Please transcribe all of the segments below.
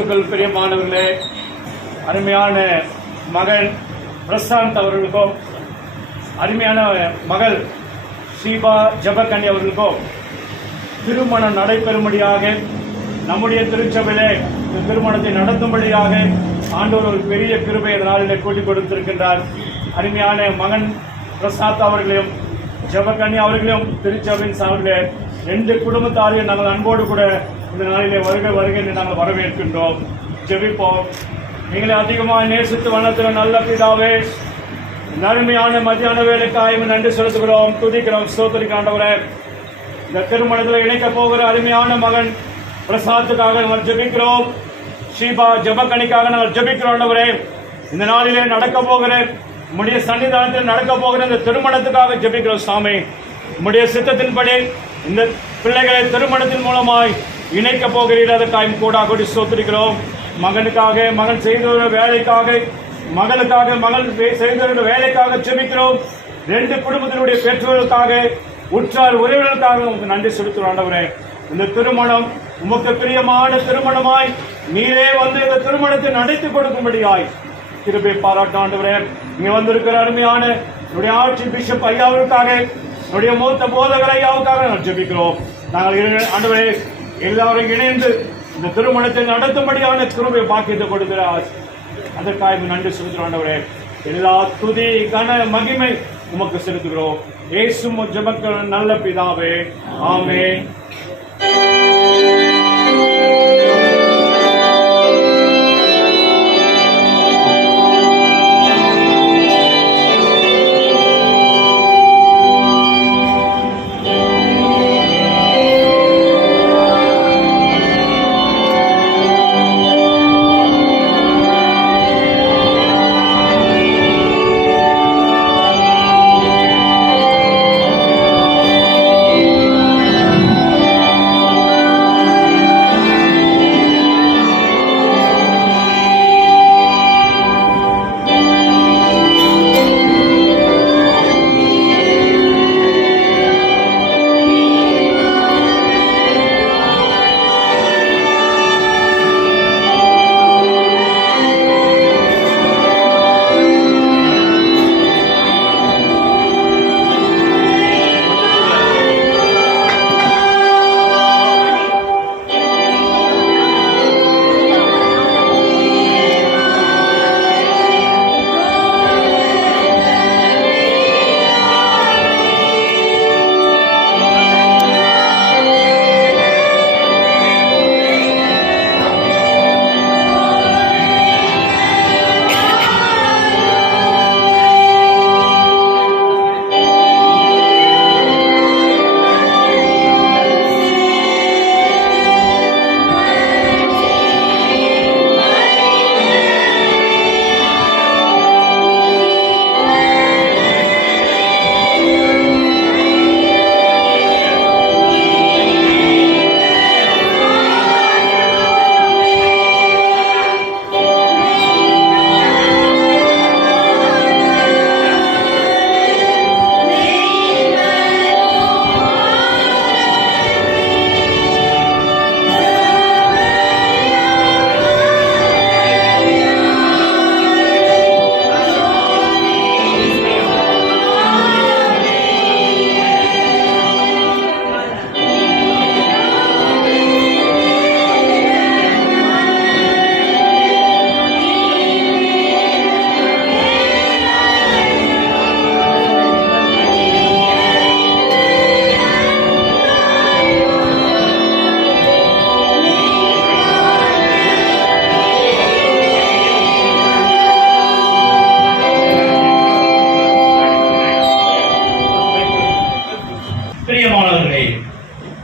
கிறிஸ்துக்கள் பிரியமானவர்களே, அருமையான மகன் பிரசாந்த் அவர்களுக்கும் அருமையான மகள் ஷீபா ஜபக்கண்ணி அவர்களுக்கும் திருமணம் நடைபெறும்படியாக நம்முடைய திருச்சபையிலே திருமணத்தை நடத்தும்படியாக ஆண்டவர் ஒரு பெரிய கிருபை நாளிலே கூட்டிக் கொடுத்திருக்கின்றார். அருமையான மகன் பிரசாத் அவர்களையும் ஜபக்கண்ணி அவர்களையும் திருச்சபையின் சார்பிலே 2 குடும்பத்தாரையும் நாங்கள் அன்போடு கூட இந்த நாளிலே வருகை என்று நாங்கள் வரவேற்கின்றோம். ஜெபிப்போம். எங்களை அதிகமாக நேசித்து வளர்த்துற நல்ல பிதாவே, அருமையான மத்தியான வேலைக்காக நன்றி செலுத்துகிறோம், துதிக்கிறோம், ஸ்தோத்திரிக்கிறோம் ஆண்டவரே. இந்த திருமணத்தில் இணைக்க போகிற அருமையான மகன் பிரசாத்துக்காக நாங்கள் ஜெபிக்கிறோம். ஷீபா ஜபக்கணிக்காக நாங்கள் ஜெபிக்கிறோம் ஆண்டவரே. இந்த நாளிலே நடக்க போகிற உம்முடைய சன்னிதானத்தில் நடக்க போகிற இந்த திருமணத்துக்காக ஜெபிக்கிறோம் சாமி. உம்முடைய சித்தத்தின்படி இந்த பிள்ளைகளை திருமணத்தின் மூலமாய் இணைக்க போகிறீர்கள். அதற்காக கூட கொடி ஸ்தோத்திரிக்கிறோம். மகனுக்காக, மகன் செய்த வேலைக்காக, மகளுக்காக, மகள் செய்த வேலைக்காக ஜெபிக்கிறோம். 2 குடும்பத்தினுடைய பெற்றோர்களுக்காக, உற்றார் உறவினர்களுக்காக உங்களுக்கு நன்றி செலுத்துகிறோம் ஆண்டவரே. இந்த திருமணம் உமக்கு பிரியமான திருமணமாய் நீரே வந்து இந்த திருமணத்தை நடத்தி கொடுக்கும்படியாய் கிருபை பாராட்ட ஆண்டவரே. இங்க வந்திருக்கிற அருமையான என்னுடைய ஆட்சி பிஷப் ஐயாவுக்காக, என்னுடைய மூத்த போதகர் ஐயாவுக்காக நாங்கள் ஜெபிக்கிறோம். நாங்கள் ஆண்டவரே எல்லாரும் இணைந்து இந்த திருமணத்தை நடத்தும்படியான கிருபை பாக்கியத்தை கொடுக்கிறார். அதற்காக நன்றி செலுத்துகிறோம் ஆண்டவரே. எல்லா துதி கன மகிமை உமக்கு செலுத்துகிறோம். இயேசு ஜெபக்கிற நல்ல பிதாவே, ஆமென்.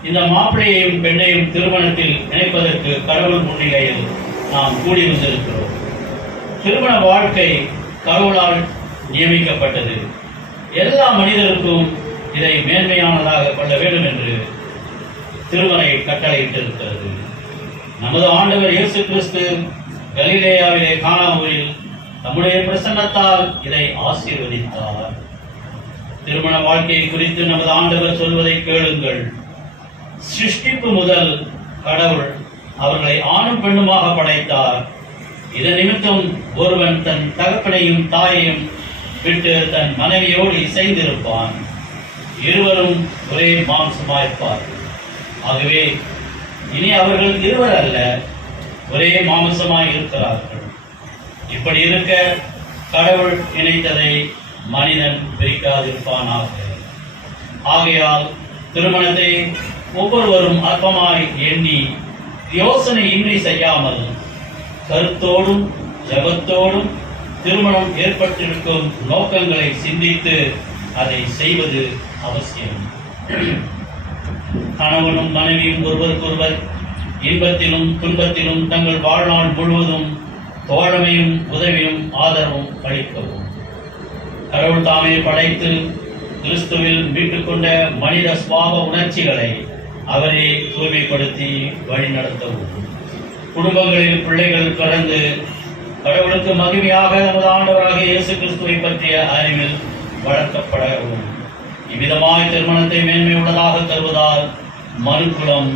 இந்த மாப்பிள்ளையையும் பெண்ணையும் திருமணத்தில் இணைப்பதற்கு கடவுள் முன்னிலையில் நாம் கூடி வந்திருக்கிறோம். திருமண வாழ்க்கை கடவுளால் நியமிக்கப்பட்டது. எல்லா மனிதருக்கும் இதை மேன்மையானதாக கொள்ள வேண்டும் என்று திருமறை கட்டளையிட்டிருக்கிறது. நமது ஆண்டவர் இயேசு கிறிஸ்து கலிலேயாவிலே கானாவில் நம்முடைய பிரசன்னத்தால் இதை ஆசீர்வதித்தார். திருமண வாழ்க்கையை குறித்து நமது ஆண்டவர் சொல்வதை கேளுங்கள். சிருஷ்டிப்பு முதல் கடவுள் அவர்களை ஆணும் பெண்ணுமாக படைத்தார். இதன் நிமித்தம் ஒருவன் தன் தகப்பனையும் தாயையும் விட்டு தன் மனைவியோடு இசைந்திருப்பான், இருவரும் ஒரே மாம்சமாயிருப்பார். ஆகவே இனி அவர்கள் இருவர் அல்ல, ஒரே மாம்சமாய் இருக்கிறார்கள். இப்படி இருக்க கடவுள் இணைத்ததை மனிதன் பிரிக்காதிருப்பானாக. ஆகையால் திருமணத்தை ஒவ்வொருவரும் அற்பமாய் எண்ணி யோசனை இன்றி செய்யாமல் கருத்தோடும் ஜபத்தோடும் திருமணம் ஏற்பட்டிருக்கும் நோக்கங்களை சிந்தித்து அதை செய்வது அவசியம். கணவனும் மனைவியும் ஒருவருக்கொருவர் இன்பத்திலும் துன்பத்திலும் தங்கள் வாழ்நாள் முழுவதும் தோழமையும் உதவியும் ஆதரவும் அளிக்கவும். கடவுள் தாமே படைத்து கிறிஸ்துவில் மீட்டுக் கொண்ட மனித சுபாவ உணர்ச்சிகளை அவரே தூய்மைப்படுத்தி வழிநடத்தவும். குடும்பங்களில் பிள்ளைகள் பிறந்து கடவுளுக்கு மகிமையாக நமது ஆண்டவராகிய இயேசு கிறிஸ்துவை பற்றிய அறிவில் வளர்க்கப்படவும். இவ்விதமாய் திருமணத்தை மேன்மை உள்ளதாக தருவதால் மனுக்குலம்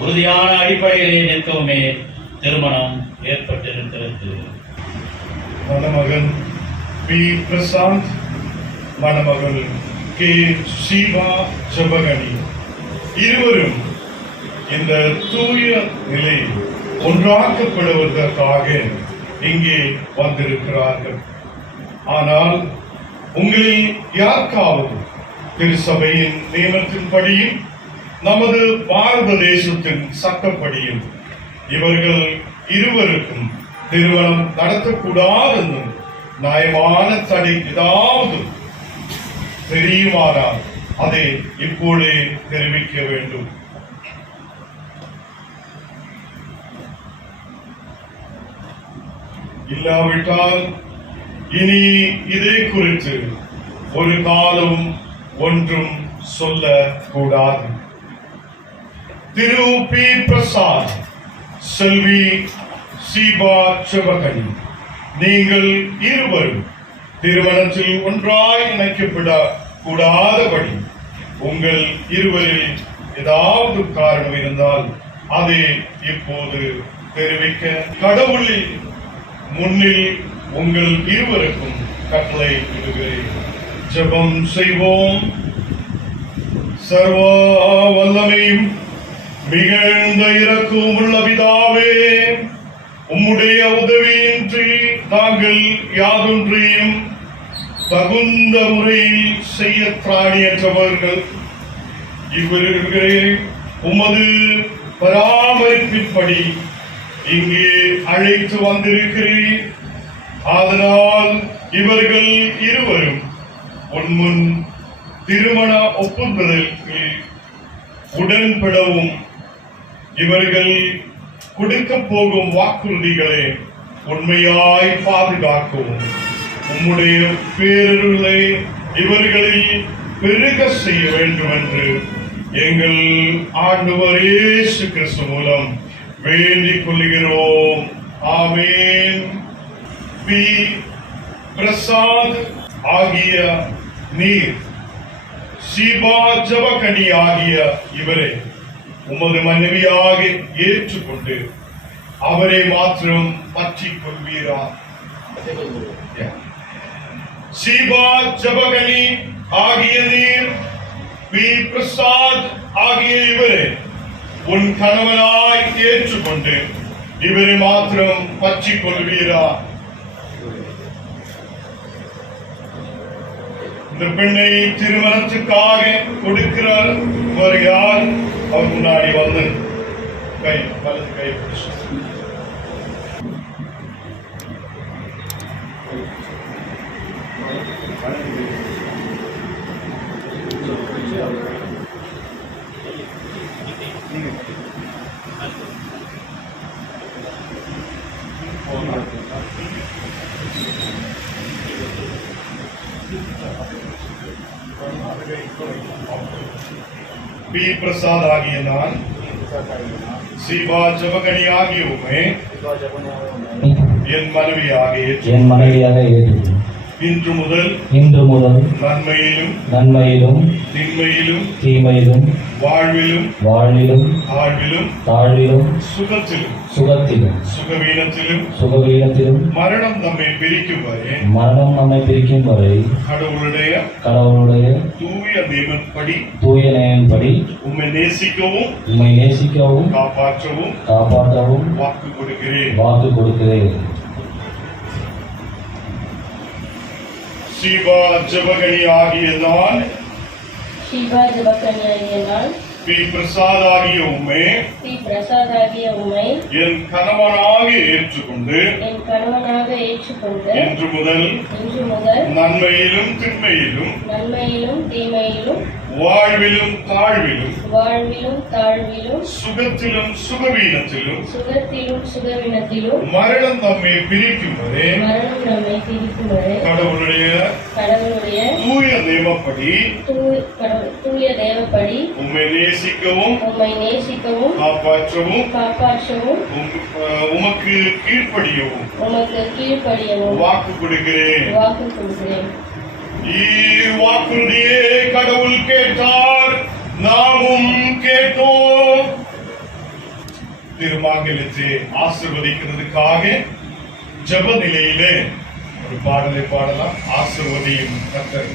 உறுதியான அடிப்படையிலே நிற்கவுமே திருமணம் ஏற்பட்டிருக்கிறது. மணமகன் பி பிரசாந்த், மணமகள் கே ஷீபா ஜபகணி இருவரும் இந்த தூய நிலையில் ஒன்றாக்கப்படுவதற்காக இங்கே வந்திருக்கிறார்கள். ஆனால் உங்களில் யாருக்காவது திருச்சபையின் நியமத்தின்படியும் நமது பாரத தேசத்தின் சட்டப்படியும் இவர்கள் இருவருக்கும் திருமணம் நடத்தக்கூடாது நியாயமான தடை ஏதாவது தெரியுமானால் அதை இப்போதே தெரிவிக்க வேண்டும். இல்லாவிட்டால் இனி இதை குறித்து ஒரு காலம் ஒன்றும் சொல்லக்கூடாது. திரு பி பிரசாத், செல்வி ஷீபா ஜபகணி, நீங்கள் இருவரும் திருமணத்தில் ஒன்றாய் இணைக்கப்பட கூடாதபடி உங்கள் இருவரில் ஏதாவது காரணம் இருந்தால் அதை இப்போது தெரிவிக்க கடவுளில் முன்னில் உங்கள் இருவருக்கும் கட்டளை இடுகிறேன். ஜெபம் செய்வோம். சர்வ வல்லமையும் மிகுந்த இரக்கம் உள்ள பிதாவே, உம்முடைய உதவியின்றி நாங்கள் யாதொன்றையும் தகுந்த முறையில் செய்ய திராணியற்றவர்கள். இவர்களே உமது பராமரிப்பின்படி இங்கே அழைத்து வந்திருக்கிறீர். அதனால் இவர்கள் இருவரும் உன்முன் திருமண ஒப்புதலில் உடன்படவும் இவர்கள் கொடுக்க போகும் வாக்குறுதிகளை உண்மையாய் பாதுகாக்கவும் உம்முடைய பேரருளை இவர்களில் பெருக செய்ய வேண்டும் என்று எங்கள் ஆண்டவர் இயேசு கிறிஸ்து மூலம் வேண்டிக் கொள்கிறோம். ஆமென். பி பிரசாத் ஆகிய நீர், ஷீபா ஜபகணி ஆகிய இவரை உமது மனைவியாக ஏற்றுக்கொண்டு அவரை மாத்திரம் பற்றிக் கொள்வீரா? ஷீபா ஜபகணி ஆகிய நீர், பி பிரசாத் ஆகிய இவரை உன் கணவனாய் ஏற்றுக்கொண்டு இவரை மாத்திரம் பற்றிக் கொள்வீரா? இந்த பெண்ணை திருமணத்துக்காக கொடுக்கிறார் யார்? அவர் முன்னாடி வந்து வலது கை பிடிச்சு பி பிரசாத் ஆகிய நான், ஷீபா ஜபகணி ஆகிய உம்மை என் மனைவியாக ஏற்று இன்று முதல் நன்மையிலும் தீமையிலும் வாழ்விலும் வாழ்விலும் தாழ்விலும் தாழ்விலும் சுகத்திலும் சுகத்திலும் சுகவீனத்திலும் சுகவீனத்திலும் மரணம் நம்மை பிரிக்கும் வரை மரணம் நம்மை பிரிக்கும் வரை கடவுளுடைய தூய நியமப்படி நேயன்படி உம்மை நேசிக்கவும் காப்பாற்றவும் வாக்கு கொடுக்கிறேன். சீபா ஜபகணி ஆகிய நான் பி பிரசாத் ஆகிய உம்மை என் கணவனாக ஏற்றுக்கொண்டு இன்று முதல் நன்மையிலும் தீமையிலும் வாழ்விலும் தாழ்விலும் சுகத்திலும் சுகவீனத்திலும் மரணம் நம்மை பிரிக்கும் வரை கடவுளுடைய தூய தேவப்படி உம்மை நேசிக்கவும் காப்பாற்றவும் உமக்கு கீழ்ப்படியவும் வாக்கு கொடுக்கிறேன். வாக்குறுதியே கடவுள் கேட்டார், நாமும் கேட்டோம். திருமாங்கலத்தை ஆசிர்வதிக்கிறதுக்காக ஜப நிலையிலே ஒரு பாடலை பாடலாம். ஆசிர்வதியும் கர்த்தர்.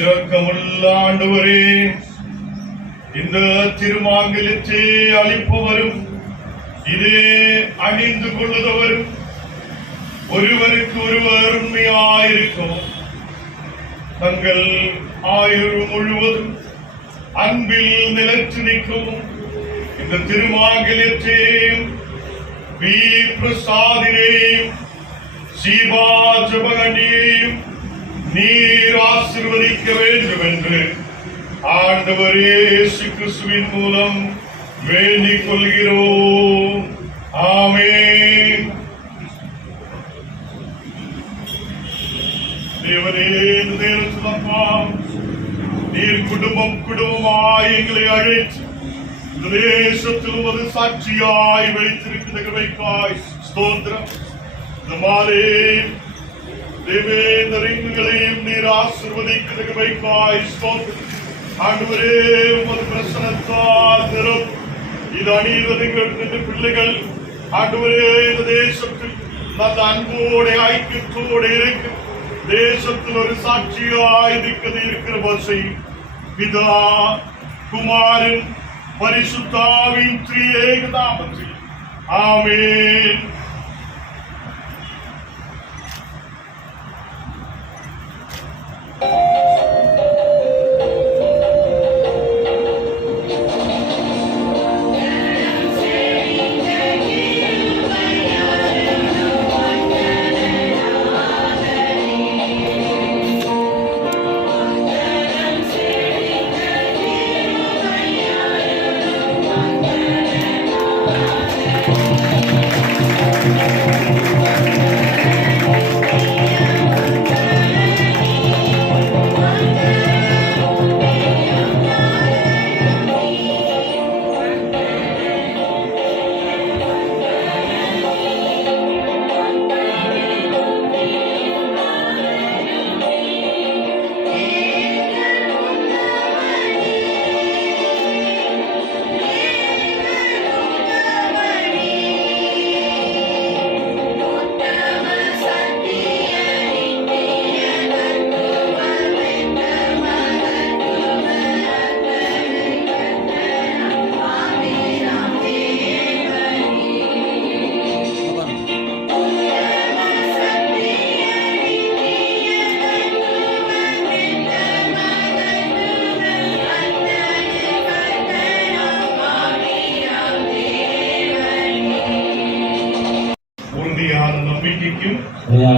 இரக்கமுள்ள ஆண்டவரே, இந்த திருமாங்கலத்தை அளிப்பவரும் இதே அணிந்து கொள்ளுதவர் ஒருவருக்கு ஒருவர் உண்மையாயிருக்கும் தங்கள் ஆயுள் முழுவதும் அன்பில் நிலைத்து நிற்கும். இந்த திருமாங்கல்யத்தையும் பிரசாதினையும் சீபா ஜெபகண்டியையும் நீர் ஆசீர்வதிக்க வேண்டும் என்று ஆண்டவர் இயேசு கிறிஸ்துவின் மூலம் வேண்டிக் கொள்கிறோம். ஆமென். தேவனே, தேவனப்பா, நீர் குடும்பம் குடும்பமாய் எங்களை அழைத்து இந்த தேசத்தில் உமது சாட்சியாய் வைத்திருக்கிற கிருபைக்காய் ஸ்தோத்திரம். இந்த மாலை தேவேந்தரையும் நீர் ஆசீர்வதிக்கிற கிருபைக்காய் ஸ்தோத்திரம். ஆண்டவரே, உமது பிரசன்னத்தால் நிரப்பும் இது அணிவதுங்கள் பிள்ளைகள். ஆண்டவரே, இந்த தேசத்தில் நல்ல அன்போடு ஐக்கியத்தோடு இருக்கு தேசத்தில் ஒரு சாட்சியாய் இருக்கிற வசை பிதா குமாரன் பரிசுத்தாவின் திரியேக நாமத்தில் ஆமென்.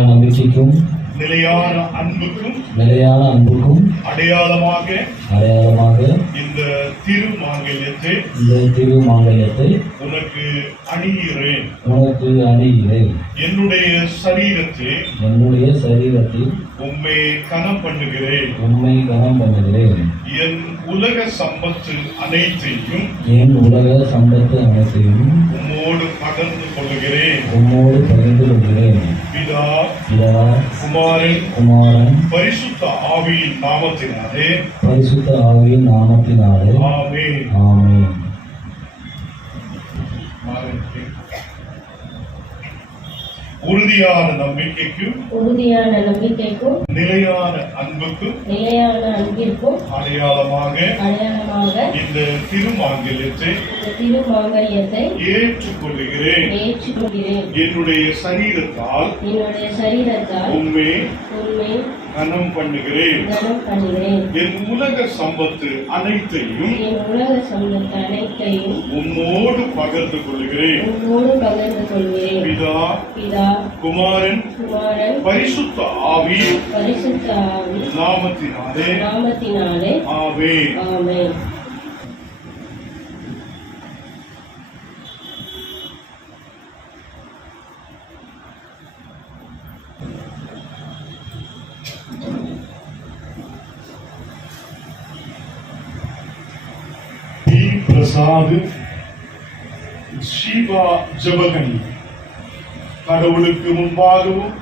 நம்பிக்கைக்கும் நிலையான அன்புக்கும் அடையாளமாக இந்த திருமாங்கல்யத்தை உனக்கு அணிகிறேன். என்னுடைய சரீரத்தில் உம்மை கனம் பண்ணுகிறேன். என் உலக சம்பத்து அனைத்தையும் உம்மோடு பகிர்ந்து கொள்கிறேன். பிதா குமாரன் பரிசுத்த ஆவியின் நாமத்தினாலே ஆமென். உறுதியான நம்பிக்கைக்கும் நிலையான அன்பிற்கும் அடையாளமாக இந்த திருமாங்கல்யத்தை ஏற்றுக்கொள்கிறேன். என்னுடைய சரீரத்தால் உம்மை கனம் பண்ணுகிறேன். என் உலக சம்பத்து அனைத்தையும் உம்மோடு பகிர்ந்து கொள்கிறேன். பிதா குமாரன் பரிசுத்த ஆவி நாமத்தினாலே ஆமென். பிரசாத் ஷீபா ஜெபகனி கடவுளுக்கு முன்பாகவும்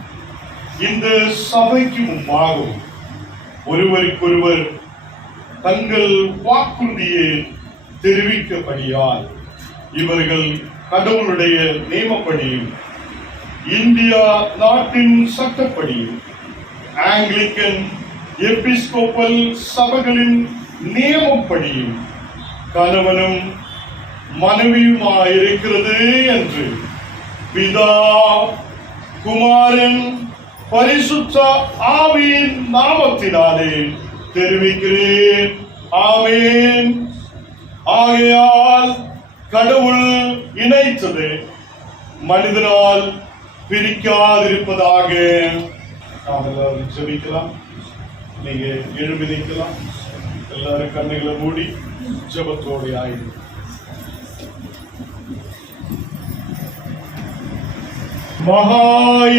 இந்த சபைக்கு முன்பாகவும் ஒருவருக்கொருவர் தங்கள் வாக்குறுதியை தெரிவிக்கப்படியால் இவர்கள் கடவுளுடைய நியமப்படியும் இந்தியா நாட்டின் சட்டப்படியும் ஆங்கிலிக்கன் எபிஸ்கோப்பல் சபைகளின் நியமப்படியும் கணவனும் மனைவியுமாயிருக்கிறது என்று பிதா குமாரன் பரிசுத்த ஆவியின் நாமத்தினாலே தெரிவிக்கிறேன். ஆமென். ஆகையால் கடவுள் இணைத்தது மனிதனால் பிரிக்காதிருப்பதாக. நாம் எல்லாரும் ஜெபிக்கலாம். நீங்க எழுப்பி நிற்கலாம். எல்லாரும் கண்ணுகளை மூடி ஜெபத்தோடு ஆயிடும். மகா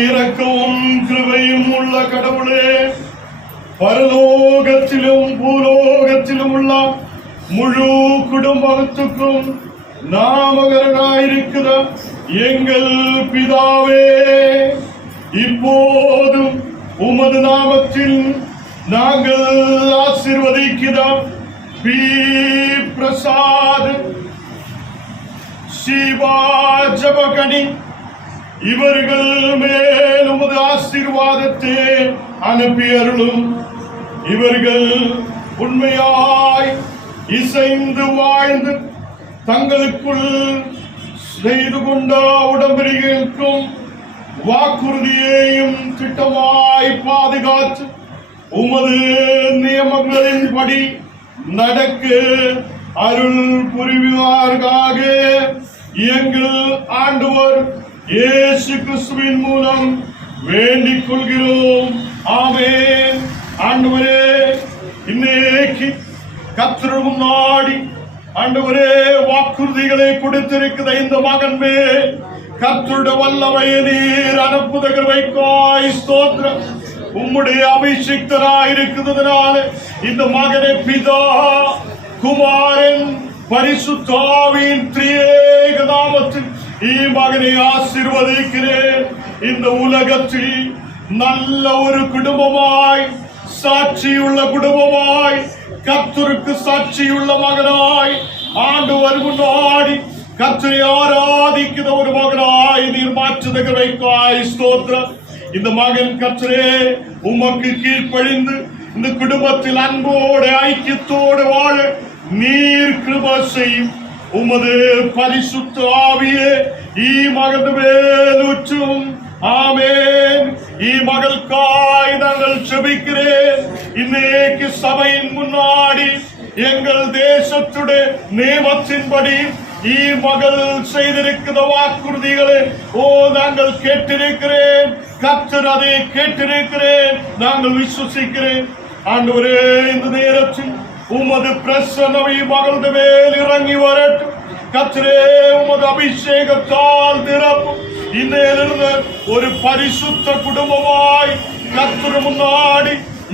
இரக்கமும் கிருபையும் உள்ள கடவுளே, பரலோகத்திலும் பூலோகத்திலும் உள்ள முழு குடும்பத்துக்கும் நாமகரனாயிருக்கிற எங்கள் பிதாவே, இப்போதும் உமது நாமத்தில் நாங்கள் ஆசீர்வதிக்கிறோம். பி பிரசாத், ஷீபா ஜபகனி இவர்கள் மேல் உமது ஆசீர்வாதத்தை அனுப்பியருளும். இவர்கள் உண்மையாய் இசைந்து வாழ்ந்து தங்களுக்குள் செய்து கொண்ட உடன்படிக்கைக்கும் வாக்குறுதியையும் திட்டமாய் பாதுகாத்து உமது நியமங்களின்படி நடக்க அருள் புரிவார்காக எங்கள் ஆண்டவர் இயேசு கிறிஸ்துவின் மூலம் வேண்டிக் கொள்கிறோம். ஆமென். ஆண்டவரே, இன்னைக்கு கர்த்தர் முன்னாடி ஆண்டவரே வாக்குறுதிகளை கொடுத்திருக்கிற இந்த மகன் மேல் கர்த்தருடைய வல்லமையை நீர் அனுப்புத கிருபைக்காய் ஸ்தோத்திரம். உம்முடைய அபிஷிக்தராயிருக்கிறதுனால இந்த மகனை பிதா குமாரன் பரிசுத்த ஆவியின் திரியேக நாமத்தில் மகனை ஆசீர்வதிக்கிறேன். இந்த உலகத்தில் நல்ல ஒரு குடும்பமாய், சாட்சியுள்ள குடும்பமாய், கர்த்தருக்கு சாட்சியுள்ள மகனாய் ஆண்டவர் முன்னாடி கர்த்தரை ஆராதிக்கிற ஒரு மகனாய் நீர் மாற்றுகிற வைக்காய் ஸ்தோத்திரம். இந்த மகன் கர்த்தரே உமக்கு கீழ்ப்பழிந்து இந்த குடும்பத்தில் அன்போடு ஐக்கியத்தோடு வாழ நீர் கிருபை செய்யும். உமது பரிசுத்த ஆவியே மகன் மேல் ஊற்றும். ஆமென். மகளுக்காய் நாங்கள் ஜெபிக்கிறேன். இன்னைக்கு சபையின் முன்னாடி எங்கள் தேசத்துடைய நியமத்தின்படி மகள் செய்திருக்கிற வாக்குறுதிகளை நாங்கள் கேட்டிருக்கிறேன். கர்த்தர் அதை கேட்டிருக்கிறேன். நாங்கள் விசுவசிக்கிறேன். ஆண்டவரே, இந்த நேரத்தில் உமது பிரசன்னம் மகளது மேல் இறங்கி வரட்டும். கர்த்தரே, உமது அபிஷேகத்தால் நிரப்பும். இன்னிலிருந்து ஒரு பரிசுத்த குடும்பமாய் கர்த்தர் முன்னாடி,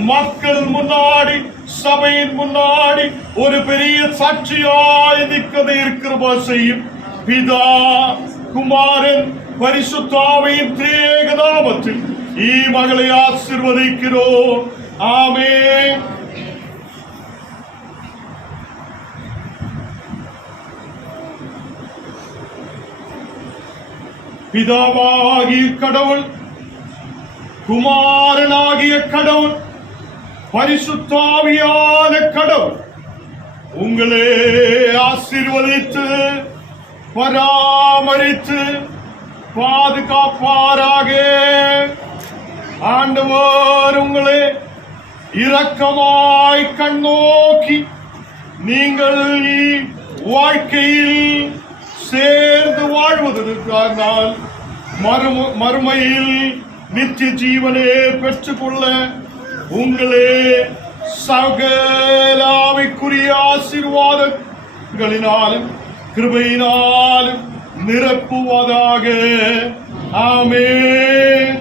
மக்கள் முன்னாடி, சபையின் முன்னாடி ஒரு பெரிய சாட்சியாய் நிற்கதை இருக்கிற செய்யும். பிதா குமாரன் பரிசுத்த ஆவியின் திரியேக நாமத்தில் மகளை ஆசீர்வதிக்கிறோம். ஆமென். பிதாவாகிய கடவுள், குமாரனாகிய கடவுள், பரிசுத்த ஆவியான கடவுள் உங்களே ஆசீர்வதித்து பராமரித்து பாதுகாப்பாராக. ஆண்டவர் உங்களே இரக்கமாய் கண்ணோக்கி நீங்கள் வாழ்க்கையில் சேர்ந்து வாழ்வதற்கானால் மறுமையில் நித்திய ஜீவனே பெற்றுக்கொள்ள உங்களே சகலாவிக்குரிய ஆசீர்வாதங்களினாலும் கிருபையினாலும் நிரப்புவதாக. ஆமென்.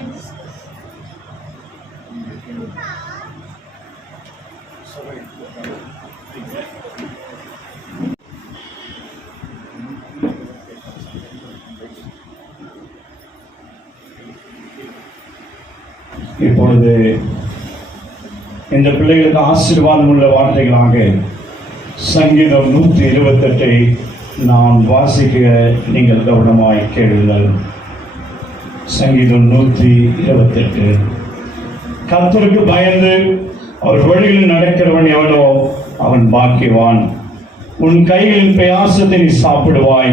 இப்பொழுது இந்த பிள்ளைகளுக்கு ஆசீர்வாதம் உள்ள வார்த்தைகளாக சங்கீதம் 128 நான் வாசிக்க நீங்கள் கவனமாய் கேளுங்கள். சங்கீதம் 128. கர்த்தருக்கு பயந்து அவர் வழியில் நடக்கிறவன் எவனோ அவன் பாக்கியவான். உன் கைகளின் பிரயாசத்தை நீ சாப்பிடுவாய்.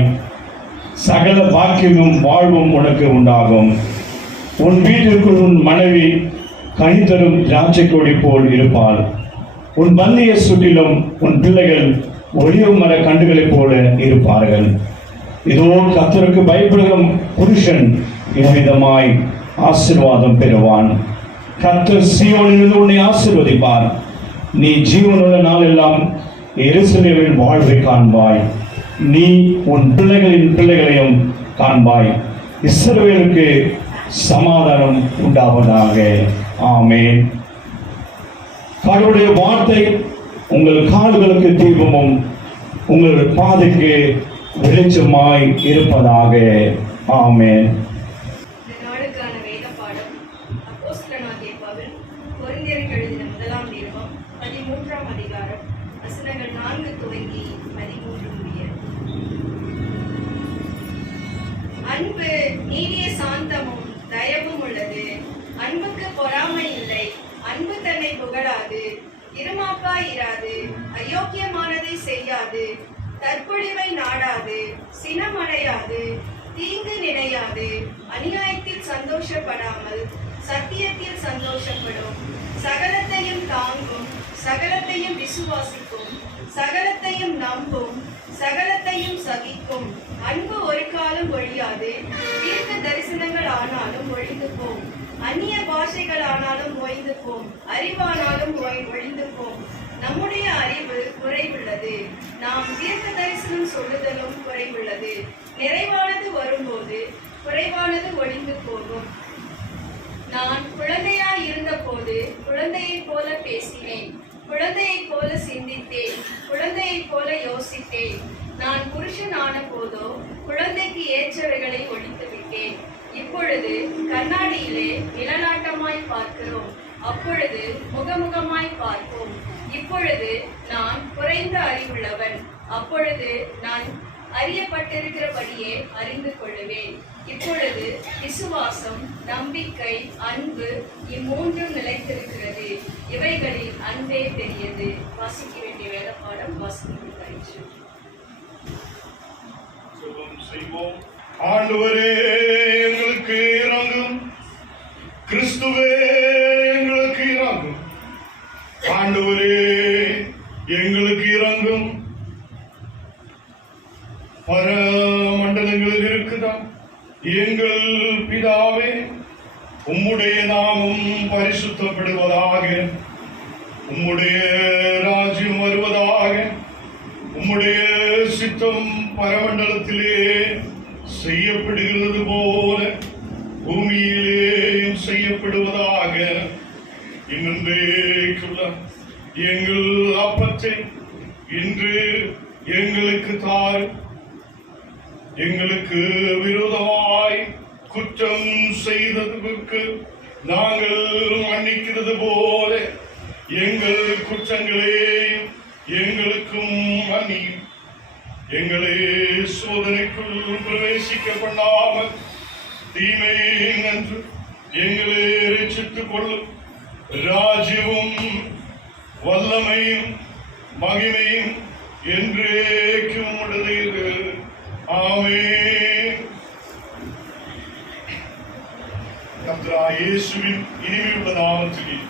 சகல பாக்கியமும் வாழ்வும் உனக்கு உண்டாகும். உன் வீட்டிற்குள் உன் மனைவி கனி தரும் திராட்சை கொடி போல் இருப்பாள். உன் பந்திய சுற்றிலும் உன் பிள்ளைகள் ஒளிவு மர கண்டுகளைப் போல இருப்பார்கள். இதோ கர்த்தருக்கு பயப்படுகிற புருஷன் இவ்விதமாய் ஆசீர்வாதம் பெறுவான். கர்த்தர் சீயோனிலிருந்து உன்னை ஆசீர்வதிப்பார். நீ ஜீவனுள்ள நாளெல்லாம் எருசலேமின் வாழ்வை காண்பாய். நீ உன் பிள்ளைகளின் பிள்ளைகளையும் காண்பாய். இஸ்ரவேலுக்கு சமாதானம் உண்டாவதாக. ஆமென். கடவுளுடைய வார்த்தை உங்கள் கால்களுக்கு தீபமும் உங்கள் பாதைக்கு வெளிச்சமாய் இருப்பதாக. ஆமென். இந்த நாளுக்கான வேத பாடம் அப்போஸ்தலனாகிய பவுல் கொரிந்தியருக்கு எழுதின முதலாம் நிருபம் 13ஆம் அதிகாரம் வசனங்கள் 4 துவங்கி 13 முடிய. அன்பு நீடிய சாந்தமும் தயவும் உள்ளது. அன்புக்கு பொறாமை இல்லை. அன்பு தன்னை புகழாது, இருமாப்பாயிராது, அயோக்கியமானதை செய்யாது, தற்பொழிவை நாடாது, சினமடையாது, தீங்கு நினையாது, அநியாயத்தில் சந்தோஷப்படாமல் சத்தியத்தில் சந்தோஷப்படும், சகலத்தையும் தாங்கும், சகலத்தையும் விசுவாசிக்கும், சகலத்தையும் நம்பும், சகலத்தையும் சகிக்கும். அன்பு ஒரு காலம் ஒழியாது. தீர்க்க தரிசனங்கள் ஆனாலும் ஒழிந்து போம், அந்நிய பாஷைகள் ஆனாலும் ஓய்ந்து போம், அறிவானாலும் ஒழிந்து போம். நம்முடைய அறிவு குறைவுள்ளது, நாம் தீர்க்க தரிசனம் சொல்லுதலும் குறைவுள்ளது. நிறைவானது வரும்போது குறைவானது ஒழிந்து போகும். நான் குழந்தையாய் இருந்த போது குழந்தையைப் போல பேசினேன், குழந்தையைப் போல சிந்தித்தேன், குழந்தையைப் போல யோசித்தேன். நான் புருஷன் ஆன போதோ குழந்தைக்கு ஏற்றவைகளை ஒழித்து விட்டேன். இப்பொழுது கண்ணாடியிலே நிழலாட்டமாய் பார்க்கிறோம், அப்பொழுது முகமுகமாய் பார்ப்போம். இப்பொழுது நான் குறைந்த அறிவுள்ளவன், அப்பொழுது நான் அறியப்பட்டிருக்கிறபடியே அறிந்து கொள்ளுவேன். இப்பொழுது விசுவாசம், நம்பிக்கை, அன்பு இம்மூன்றும் நிலைத்திருக்கிறது. இவைகளில் அன்பே பெரியது. வாசிக்க வேண்டிய வேத பாடம் வாசிக்கும் பயிற்சி. செய்வோம். ஆண்டவரே எங்களுக்கு இறங்கும், கிறிஸ்துவே எங்களுக்கு இறங்கும். ஆண்டவரே எங்களுக்கு இறங்கும். பரமண்டலங்களில் இருக்குதா எங்கள் பிதாவே, உம்முடைய நாமம் பரிசுத்தப்படுவதாக, உம்முடைய ராஜ்யம் வருவதாக, உம்முடைய சித்தம் பரமண்டலத்திலே செய்யப்படுகிறது போல பூமியிலேயும் செய்யப்படுவதாக. இன்றைக்குள்ள எங்கள் அப்பத்தை இன்று எங்களுக்கு தார். எங்களுக்கு விரோதமாய் குற்றம் செய்ததற்கு நாங்கள் மன்னிக்கிறது போல எங்கள் குற்றங்களையும் எங்களுக்கும் மன்னியும். எங்களை சோதனைக்குள் பிரவேசிக்க பண்ணாமல் தீமை என்று எங்களை ரட்சித்துக் கொள்ளும். ராஜ்யமும் வல்லமையும் மகிமையும் என்றேக்கும் உடையது. ஆமென். கர்த்தராகிய இயேசுவின் இனிமையுள்ள நாமத்தில்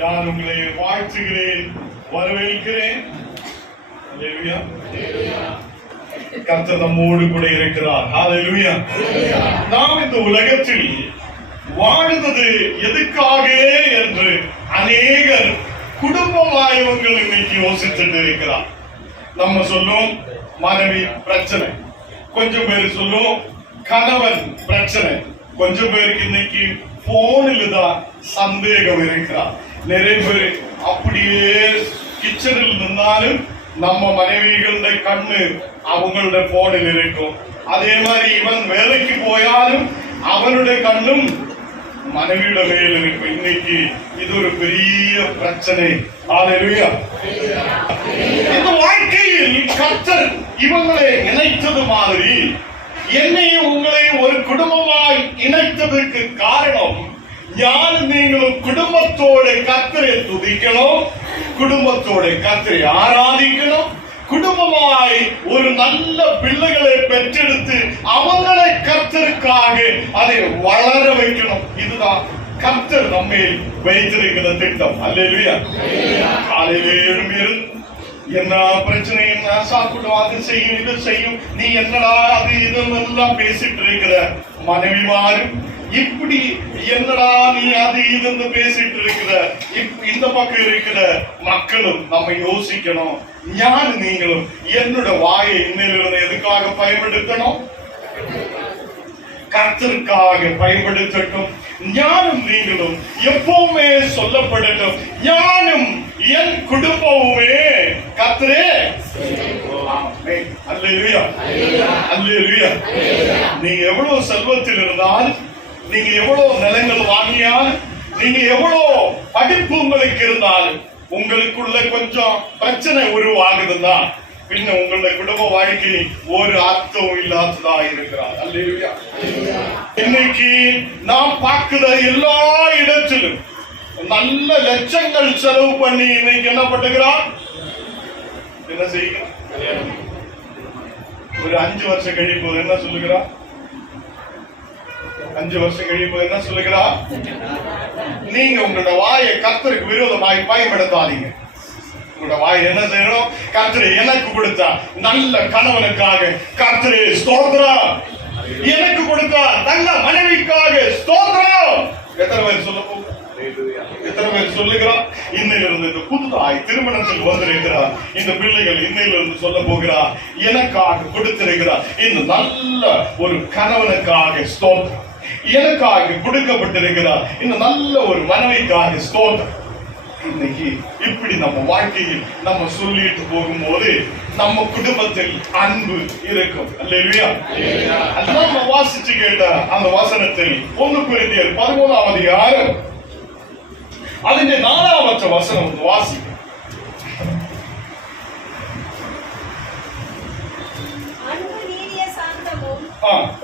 நான் உங்களை வாழ்த்துகிறேன், வரவேற்கிறேன். அல்லேலூயா. கர்த்தர் நம்மோடு கூட இருக்கிறார். ஹல்லேலூயா. நாம் இந்த உலகத்தில் வாழ்ந்தது எதுக்காக என்று அநேகர் குடும்பமாயவர்கள் இன்னைக்கு யோசிச்சுட்டு இருக்கிறார். நம்ம சொல்லும் மனைவி பிரச்சனை, கொஞ்சம் பேர் சொல்லும் கணவன் பிரச்சனை, கொஞ்சம் பேருக்கு இன்னைக்கு போனில் தான் சந்தேகம் இருக்கிறார். நிறைய பேர் அப்படியே கிச்சனில் நின்னாலும் நம்ம மனைவிகளுடைய கண்ணு அவங்களுடைய போனில் இருக்கும். அதே மாதிரி இவன் வேலைக்கு போயாலும் அவனுடைய கண்ணும் மனைவியோட மேல் இருக்கும். இன்னைக்கு இது ஒரு பெரிய பிரச்சனை. ஹல்லேலூயா. இந்த வாழ்க்கையில் கர்த்தர் இவங்களை இணைத்தது மாதிரி என்னையும் உங்களை ஒரு குடும்பமாய் இணைத்ததற்கு காரணம், யாரும் நீங்களும் குடும்பத்தோட கர்த்தரை துதிக்கணும், குடும்பத்தோட கர்த்தரை ஆராதிக்கணும், குடும்பமாய் ஒரு நல்ல பிள்ளைகளை பெற்றெடுத்து அவங்களை கர்த்தருக்காக அதை வளர வைக்கணும். இதுதான் கர்த்தர் நம்மை வைத்திருக்கிற திட்டம். அல்லேலூயா. காலையிலே எழும்பி என்ன பிரச்சனை, என்ன சாப்பிடும், அது செய்யும், இது செய்யும், நீ என்னடா அது இதெல்லாம் பேசிட்டு இருக்கிற மனைவிமாரும் இப்படி என்னடா நீ அது இது பேசிட்டு இருக்கிற இந்த பக்கம் இருக்கிற மக்களும் நம்ம யோசிக்கணும். ஞான நீங்களும் என்னோட வாயை இன்னிலிருந்து எதுக்காக பயன்படுத்தணும்? கர்த்தருக்காக பயன்படுத்தட்டும். ஞானம் நீங்களும் எப்பவுமே சொல்லப்படட்டும். ஞானம் என் குடும்பமுமே கர்த்தரே. அல்லேலூயா, அல்லேலூயா. நீங்க எவ்வளவு செல்வத்தில் இருந்தாலும், நீங்க எவ்வளவு நிலங்கள் வாங்கியாலும், நீங்க எவ்வளவு படிப்பு உங்களுக்கு இருந்தாலும், உங்களுக்குள்ள கொஞ்சம் பிரச்சனை உருவாகுதுன்னா பின்ன உங்களுடைய குடும்ப வாழ்க்கை ஒரு அர்த்தம் இல்லாததா இருக்கிறார். அல்லேலூயா. இன்னைக்கு நாம் பார்க்கிற எல்லா இடத்திலும் நல்ல லட்சங்கள் செலவு பண்ணி இன்னைக்கு என்ன பண்ணுகிறார், என்ன செய்கிறார்? ஒரு 5 வருஷம் கழிப்போது என்ன சொல்லுகிறார்? 5 வருஷம் கழிப்போது என்ன சொல்லுகிறார்? நீங்க உங்களோட வாயை கர்த்தருக்கு விரோதமாய் பயன்படுத்தாதீங்க. உங்களோட வாய் என்ன செய்யணும்? கர்த்தரை எனக்கு கொடுத்தா நல்ல கணவனுக்காக கர்த்தரே ஸ்தோத்திரம், எனக்கு கொடுத்தா நல்ல மனைவிக்காக ஸ்தோத்திரம். எத்தனை பேர் சொல்ல போகிறோம்? எத்தனை பேர் சொல்லுகிறார்? இன்னையிலிருந்து இந்த புதுதாய் திருமணத்தில் வந்திருக்கிறார் இந்த பிள்ளைகள் இன்னையிலிருந்து சொல்ல போகிறார், எனக்காக கொடுத்திருக்கிறார் இந்த நல்ல ஒரு கணவனுக்காக ஸ்தோத்திரம், எனக்காக கொடுக்கப்பட்டிருக்கிறார் இந்த நல்ல ஒரு மனைவிக்காக ஸ்தோத்திரம். இன்னைக்கு இப்படி நம்ம வாழ்க்கையில் நம்ம சொல்லிட்டு போகும்போது நம்ம குடும்பத்தில் அன்பு இருக்கும். அல்லேலூயா. நம்ம வாசிச்சு கேட்ட அந்த வசனத்தில் 1 கொரிந்தியர் 13ஆம் அதிகாரம் അതിന്റെ 4ാമത്തെ വചനം വാസിക്കും. அன்பு நீடிய சாந்தமும்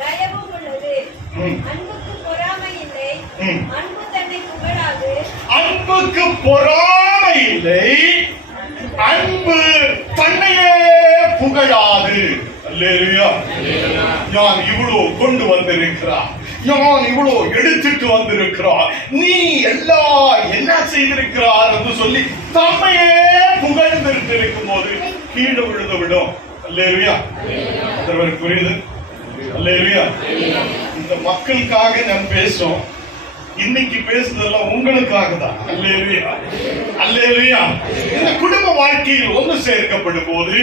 தயவும் உள்ளது. அன்புக்கு பொறாமை இல்லை. அன்பு தன்னை புகழாது. அன்புக்கு பொறாமை இல்லை. அன்பு தன்னையே புகழாது. அல்லேலூயா. நான் இவ்வளவு கொண்டு வந்திருக்கிறார், நான் இவ்வளவு எடுத்துட்டு வந்திருக்கிறார், நீ எல்லாம் என்ன செய்திருக்கிறார் என்று சொல்லி தம்மையே புகழ்ந்திருட்டு இருக்கும் போது கீழே விழுந்து விடும். அல்லேலூயா. அதற்கு புரியுது? அல்லேலூயா. இந்த மக்களுக்காக நான் பேசுறோம். இன்னைக்கு பேசுறதெல்லாம் உங்களுக்காக தான். அல்லேலூயா, அல்லேலூயா. இந்த குடும்ப வாழ்க்கையில் ஒன்று சேர்க்கப்படும் போது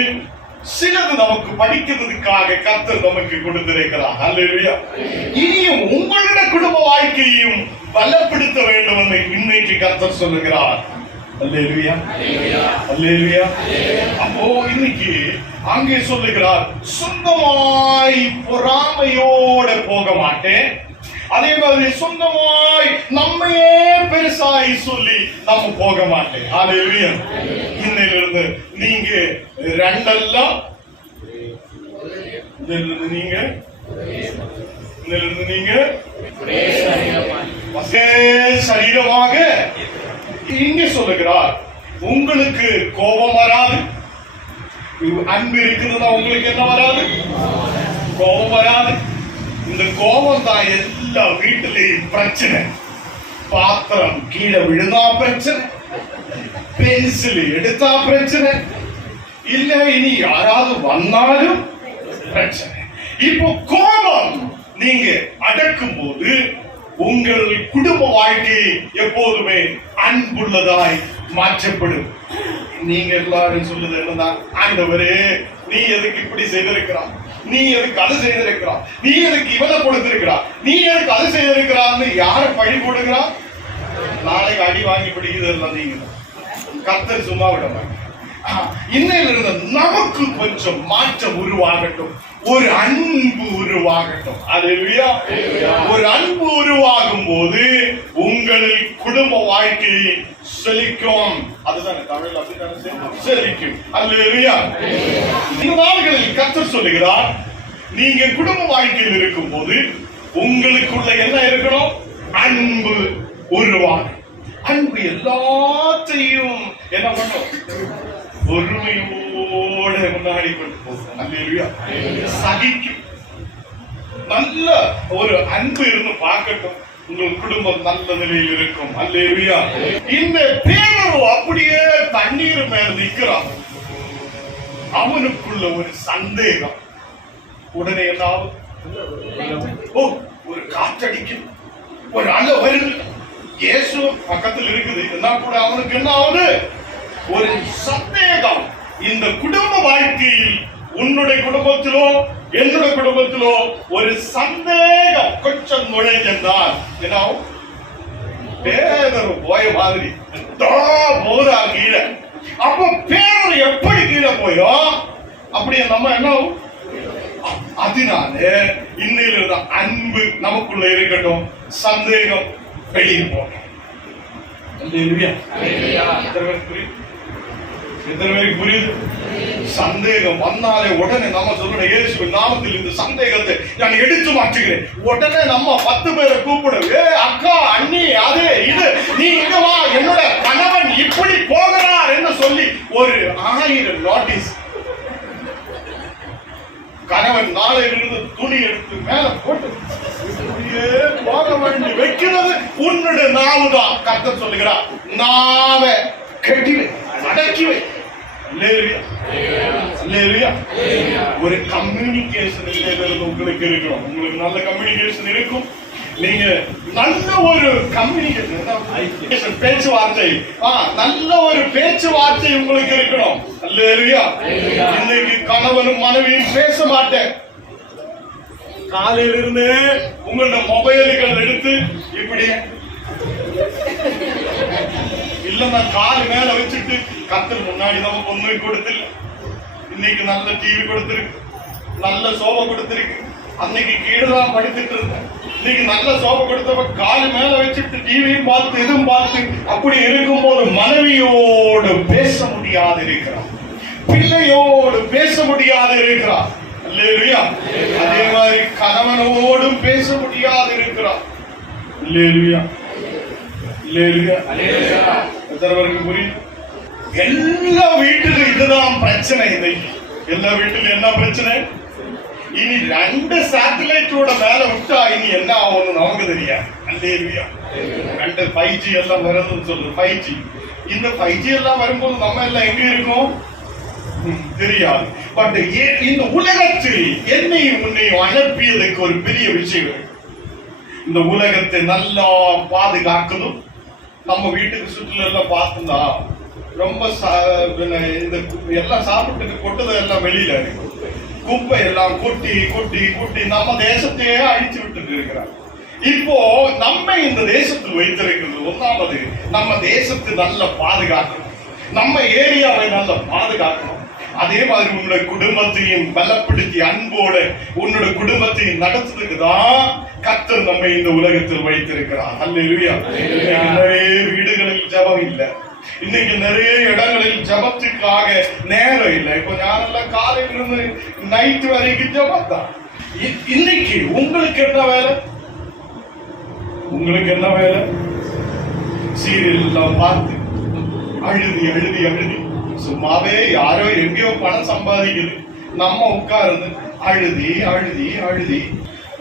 சிலது நமக்கு படிக்கிறதுக்காக கர்த்தர் நமக்கு கொடுத்திருக்கிறார். அல்லேலூயா. இனியும் உங்களுடைய குடும்ப வாழ்க்கையையும் பலப்படுத்த வேண்டும் என்று இன்னைக்கு கர்த்தர் சொல்லுகிறார். அல்லேலூயா, அல்லேலூயா. அப்போ இன்னைக்கு அங்கே சொல்லுகிறார், சொந்தமாய் பொறாமையோட போக மாட்டேன், அதே மாதிரி சொந்தமாய் நம்மையே பெருசாய் சொல்லி நம்ம போக மாட்டேன். அல்லேலூயா. இன்னையிலிருந்து நீங்க ரெண்டெல்லாம், நீங்க சரீரமாக இங்க சொல்லுகிறார். உங்களுக்கு கோபம் வராது. அன்பு இருக்கிறதா உங்களுக்கு என்ன வராது? கோபம் வராது. இந்த கோபம் தான் எல்லா வீட்டிலையும் பிரச்சனை. பாத்திரம் கீழே விழுந்தா பிரச்சனை, பென்சில் எடுத்தா பிரச்சனை, இல்ல இனி யாராவது வந்தாலும் பிரச்சனை. இப்போ கோபம் நீங்க அடக்கும் போது உங்கள் குடும்ப வாழ்க்கை எப்போதுமே அன்புள்ளதாய் மாற்றப்படும். நீங்க எல்லாரும் சொல்லுது என்னதான், ஆண்டவரே நீ எதுக்கு இப்படி செய்திருக்கிறான், நீ எதுக்கு அது செய்திருக்கிறான், நீ எதுக்கு இவனை கொடுத்திருக்கிறான், நீ எதுக்கு அது செய்திருக்கிறான்னு யார பழி போடுகிறான்? நாளைக்கு அடி வாங்கி பிடிக்கிறது நீங்க. கர்த்தர் சும்மா விட மாட்டேன். இன்னையிலிருந்து நமக்கு கொஞ்சம் மாற்றம் உருவாகட்டும், ஒரு அன்பு உருவாகட்டும். அல்லேலூயா. ஒரு அன்பு உருவாகும் போது உங்களின் குடும்ப வாழ்க்கை செழிக்கும். அதுதான் தமிழ் அப்படிதான் செழிக்கும். அல்லேலூயா. இந்த நாள்களில் கர்த்தர் சொல்லுகிறார், நீங்க குடும்ப வாழ்க்கையில் இருக்கும் போது உங்களுக்குள்ள என்ன இருக்கணும்? அன்பு உருவாகும். அன்பு எல்லாத்தையும் என்ன பண்ணும்? பொறுமையோடு அன்போட முன்னாடி கொண்டு போகும். அல்லேலூயா. சகிக்கும். நல்ல ஒரு அன்பு இருந்து பார்க்கட்டும், உங்கள் குடும்பம் நல்ல நிலையில் இருக்கும். அல்லேலூயா. இந்த பேதுரு அப்படியே தண்ணீர் மேல நிற்கிறான். அவனுக்குள்ள ஒரு சந்தேகம். உடனே என்ன ஆகும்? ஓ, ஒரு காற்றடிக்கும், ஒரு அலை வருது, இயேசு பக்கத்தில் இருக்குது, என்ன கூட அவனுக்கு என்ன ஆகுது? ஒரு சந்தேகம். இந்த குடும்ப வாழ்க்கையில் உன்னுடைய குடும்பத்திலோ என்னுடைய குடும்பத்திலோ ஒரு சந்தேகம் கொஞ்சம் நுழைஞ்சால் என்ன ஆகும்? பேதரு போய மாதிரி போதா கீழே. அப்ப பேதரு எப்படி கீழே போயோ அப்படியே நம்ம என்ன ஆகும்? அதனால இன்னையில அன்பு நமக்குள்ள இருக்கட்டும், சந்தேகம் வெளியே போகணும். புரியுது? சந்தேகம் வந்தாலே உடனே நம்ம சொல்ற இயேசுவின் நாமத்தில் இந்த சந்தேகத்தை நான் எடுத்து மாற்றுகிறேன். உடனே நம்ம 10 பேரை கூப்பிடுவோம். ஏ அக்கா, அண்ணி, அது இது, நீ இங்க வா, என்னோட கணவன் இப்படி போகிறார் என்று சொல்லி ஒரு 1000 நோட்டீஸ். கணவன் நாளையிலிருந்து துணி எடுத்து மேல போட்டு போக வேண்டி வைக்கிறது உன்னுடைய நாவுதான். கர்த்தர் சொல்லுகிறார், நாவை கட்டிவை, அடக்கிவை. ஒரு கம்யூனிகேஷன் உங்களுக்கு இருக்கணும். உங்களுக்கு நல்ல கம்யூனிகேஷன் இருக்கும். நீங்க நல்ல ஒரு கம்யூனிகேஷன் பேச்சுவார்த்தை, நல்ல ஒரு பேச்சுவார்த்தை உங்களுக்கு இருக்கணும். அல்லேலூயா. இன்னைக்கு கணவனும் மனைவியும் பேச மாட்டேன். காலையிலிருந்து உங்களோட மொபைல்கள் எடுத்து இப்படி இல்ல காலு மேல வச்சுட்டு கத்தர் முன்னாடி நமக்கு ஒண்ணு கொடுத்துல. இன்னைக்கு நல்ல டிவி கொடுத்திருக்கு, நல்ல சோபா கொடுத்திருக்கு. அன்னைக்கு கீழதான் படுத்துட்டு இருந்தேன். இன்னைக்கு நல்ல சோபா கொடுத்தப்ப காலு மேல வச்சுட்டு டிவியும் பார்த்து எதுவும் பார்த்து அப்படி இருக்கும்போது மனைவியோடு பேச முடியாது இருக்கிறான், பிள்ளையோடு பேச முடியாது இருக்கிறான். அல்லேலூயா. அதே மாதிரி கணவனோடும் பேச முடியாது இருக்கிறான். அல்லேலூயா. புரியுது? எல்லா வீட்டிலும் இதுதான் பிரச்சனை. எல்லா வீட்டிலும் என்ன பிரச்சனை? இனி 2 சேட்டலைட்டோட மேல விட்டா இனி என்ன ஆகும் நமக்கு தெரியாது. அல்லேலூயா. 2 5G எல்லாம் வருதுன்னு சொல்றது. 5G, இந்த 5G எல்லாம் வரும்போது நம்ம எல்லாம் எங்க இருக்கோம் தெரியாது. பட் இந்த உலகத்தில் என்னையும் உன்னையும் அனுப்பியதுக்கு ஒரு பெரிய விஷயம். இந்த உலகத்தை நல்லா பாதுகாக்கணும். நம்ம வீட்டுக்கு சுற்றுல எல்லாம் பார்த்தா ரொம்ப இந்த எல்லாம் சாப்பிட்டு கொட்டது எல்லாம் வெளியில இருக்கு. குப்பை எல்லாம் கொட்டி கொட்டி கொட்டி நம்ம தேசத்தையே அழிச்சு விட்டு இருக்கிறாங்க. இப்போ நம்ம இந்த தேசத்தில் வைத்திருக்கிறது ஒன்றாவது, நம்ம தேசத்தை நல்ல பாதுகாக்கணும், நம்ம ஏரியாவை நல்ல பாதுகாக்கணும். அதே மாதிரி உன்னுடைய குடும்பத்தையும் பலப்படுத்தி அன்போட உன்னுடைய குடும்பத்தையும் நடத்துறதுக்கு தான் கர்த்தர் நம்ம இந்த உலகத்தில் வைத்திருக்கிறார். அல்லேலூயா. நிறைய வீடுகளில் ஜெபம் இல்லை, இன்னைக்கு நிறைய இடங்களில் ஜெபத்துக்காக நேரம் இல்லை. இப்போ யாரெல்லாம் காலையிலிருந்து நைட் வரைக்கும் ஜெபம் தான். இன்னைக்கு உங்களுக்கு என்ன வேலை? உங்களுக்கு என்ன வேலை? சீரியல் எல்லாம் பார்த்து அழுதி அழுதி அழுதி சும்மாவே யாரோ எங்கேயோ பணம் சம்பாதிக்குது, நம்ம உட்கார்ந்து அழுதி அழுதி அழுதி.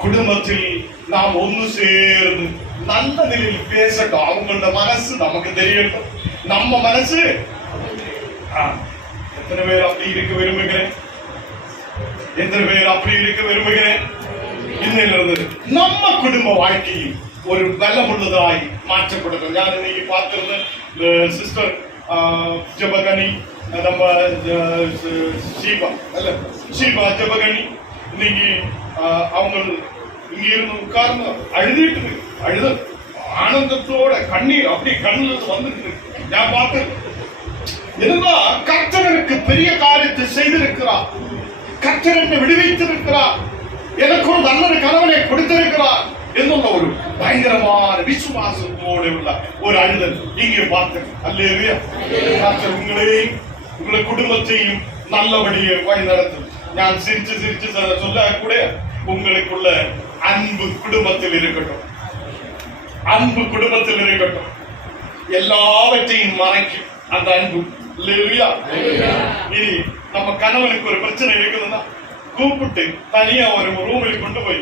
குடும்பத்தில் நாம் ஒன்று சேர்ந்து நல்ல நிலையில் பேசட்டும். அவங்களோட மனசு நமக்கு தெரியட்டும், நம்ம மனசு. எத்தனை பேர் அப்படி இருக்க விரும்புகிறேன்? எத்தனை பேர் அப்படி இருக்க விரும்புகிறேன்? இன்னிலிருந்து நம்ம குடும்ப வாழ்க்கையில் ஒரு பலமுள்ளதாய் மாற்றப்படுது. நான் இன்னைக்கு பார்த்திருந்தேன் சிஸ்டர் ஜெபகனி, நம்ம ஷீபா ஜெபகனி. இன்னைக்கு அவங்க இங்க இருந்து உட்கார்ந்து அழுதுட்டு அழுது ஆனந்தத்தோட கண்ணீர் அப்படி கண்ணில் வந்துட்டு நான் பார்த்து. என்னன்னா கர்த்தருக்கு பெரிய காரியத்தை செய்திருக்கிறார், கர்த்தர் என்னை விடுவித்திருக்கிறார், எனக்கு ஒரு நல்ல கணவனை கொடுத்திருக்கிறார் என்னுள்ள ஒரு பயங்கரமான விசுவாசத்தோடு உள்ள ஒரு அழுதல் இங்கே பார்த்தேன். அல்லேலூயா. கர்த்தர் உங்களையும் உங்களுடைய குடும்பத்தையும் நல்லபடியே வழி நடத்தும். நான் சிரிச்சு சிரிச்சு சொல்ல கூட உங்களுக்குள்ள அன்பு குடும்பத்தில் இருக்கட்டும், அன்பு குடும்பத்தில் இருக்கட்டும். எல்லாவற்றையும் மறைக்கும் அந்த அன்பு. அல்லேலூயா. இனி நம்ம கணவனுக்கு ஒரு பிரச்சனை இருக்குதுன்னா கூப்பிட்டு தனியா ஒரு ரூமில் கொண்டு போய்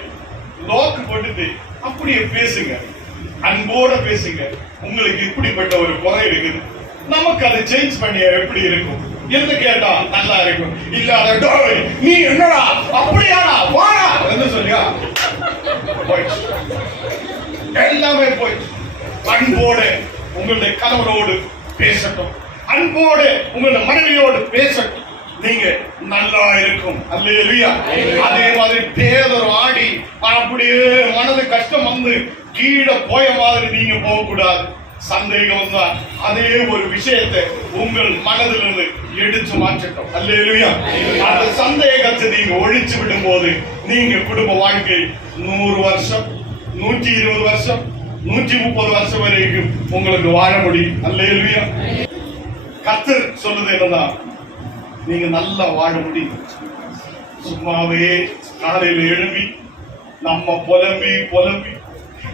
லோக்கு போட்டுட்டு அப்படியே பேசுங்க, அன்போட பேசுங்க. உங்களுக்கு இப்படிப்பட்ட ஒரு குறை இருக்குது, நமக்கு அதை சேஞ்ச் பண்ணி எப்படி இருக்கும் என்று கேட்டா நல்லா இருக்கும். இல்ல நீ என்னடா அப்படியாடா வாடா என்று சொல்லியா போயிடுச்சு, எல்லாமே போயிடுச்சு. அன்போடு உங்களுடைய கணவனோடு பேசட்டும், அன்போடு உங்களுடைய மனைவியோடு பேசட்டும், நீங்க நல்லா இருக்கும். அல்லேலூயா. அதே மாதிரி பேதர் ஆடி அப்படியே மனது கஷ்டம் வந்து கீழே போய மாதிரி நீங்க போக கூடாது. சந்தேகம் வந்தா அதே ஒரு விஷயத்தை உங்கள் மனதிலிருந்து எடுத்து மாற்றட்டும். அல்லேலூயா. அந்த சந்தேகத்தை நீங்க ஒழிச்சு விடும் போது நீங்க குடும்ப வாழ்க்கை 100 வருஷம், 120 வருஷம், 130 வருஷம் வரைக்கும் உங்களுக்கு வாழ முடியும். அல்லேலூயா. கர்த்தர் சொல்லுது என்னன்னா, நீங்க நல்லா வாழ முடியும். சும்மாவே காலையில் எழுப்பி நம்ம புலம்பி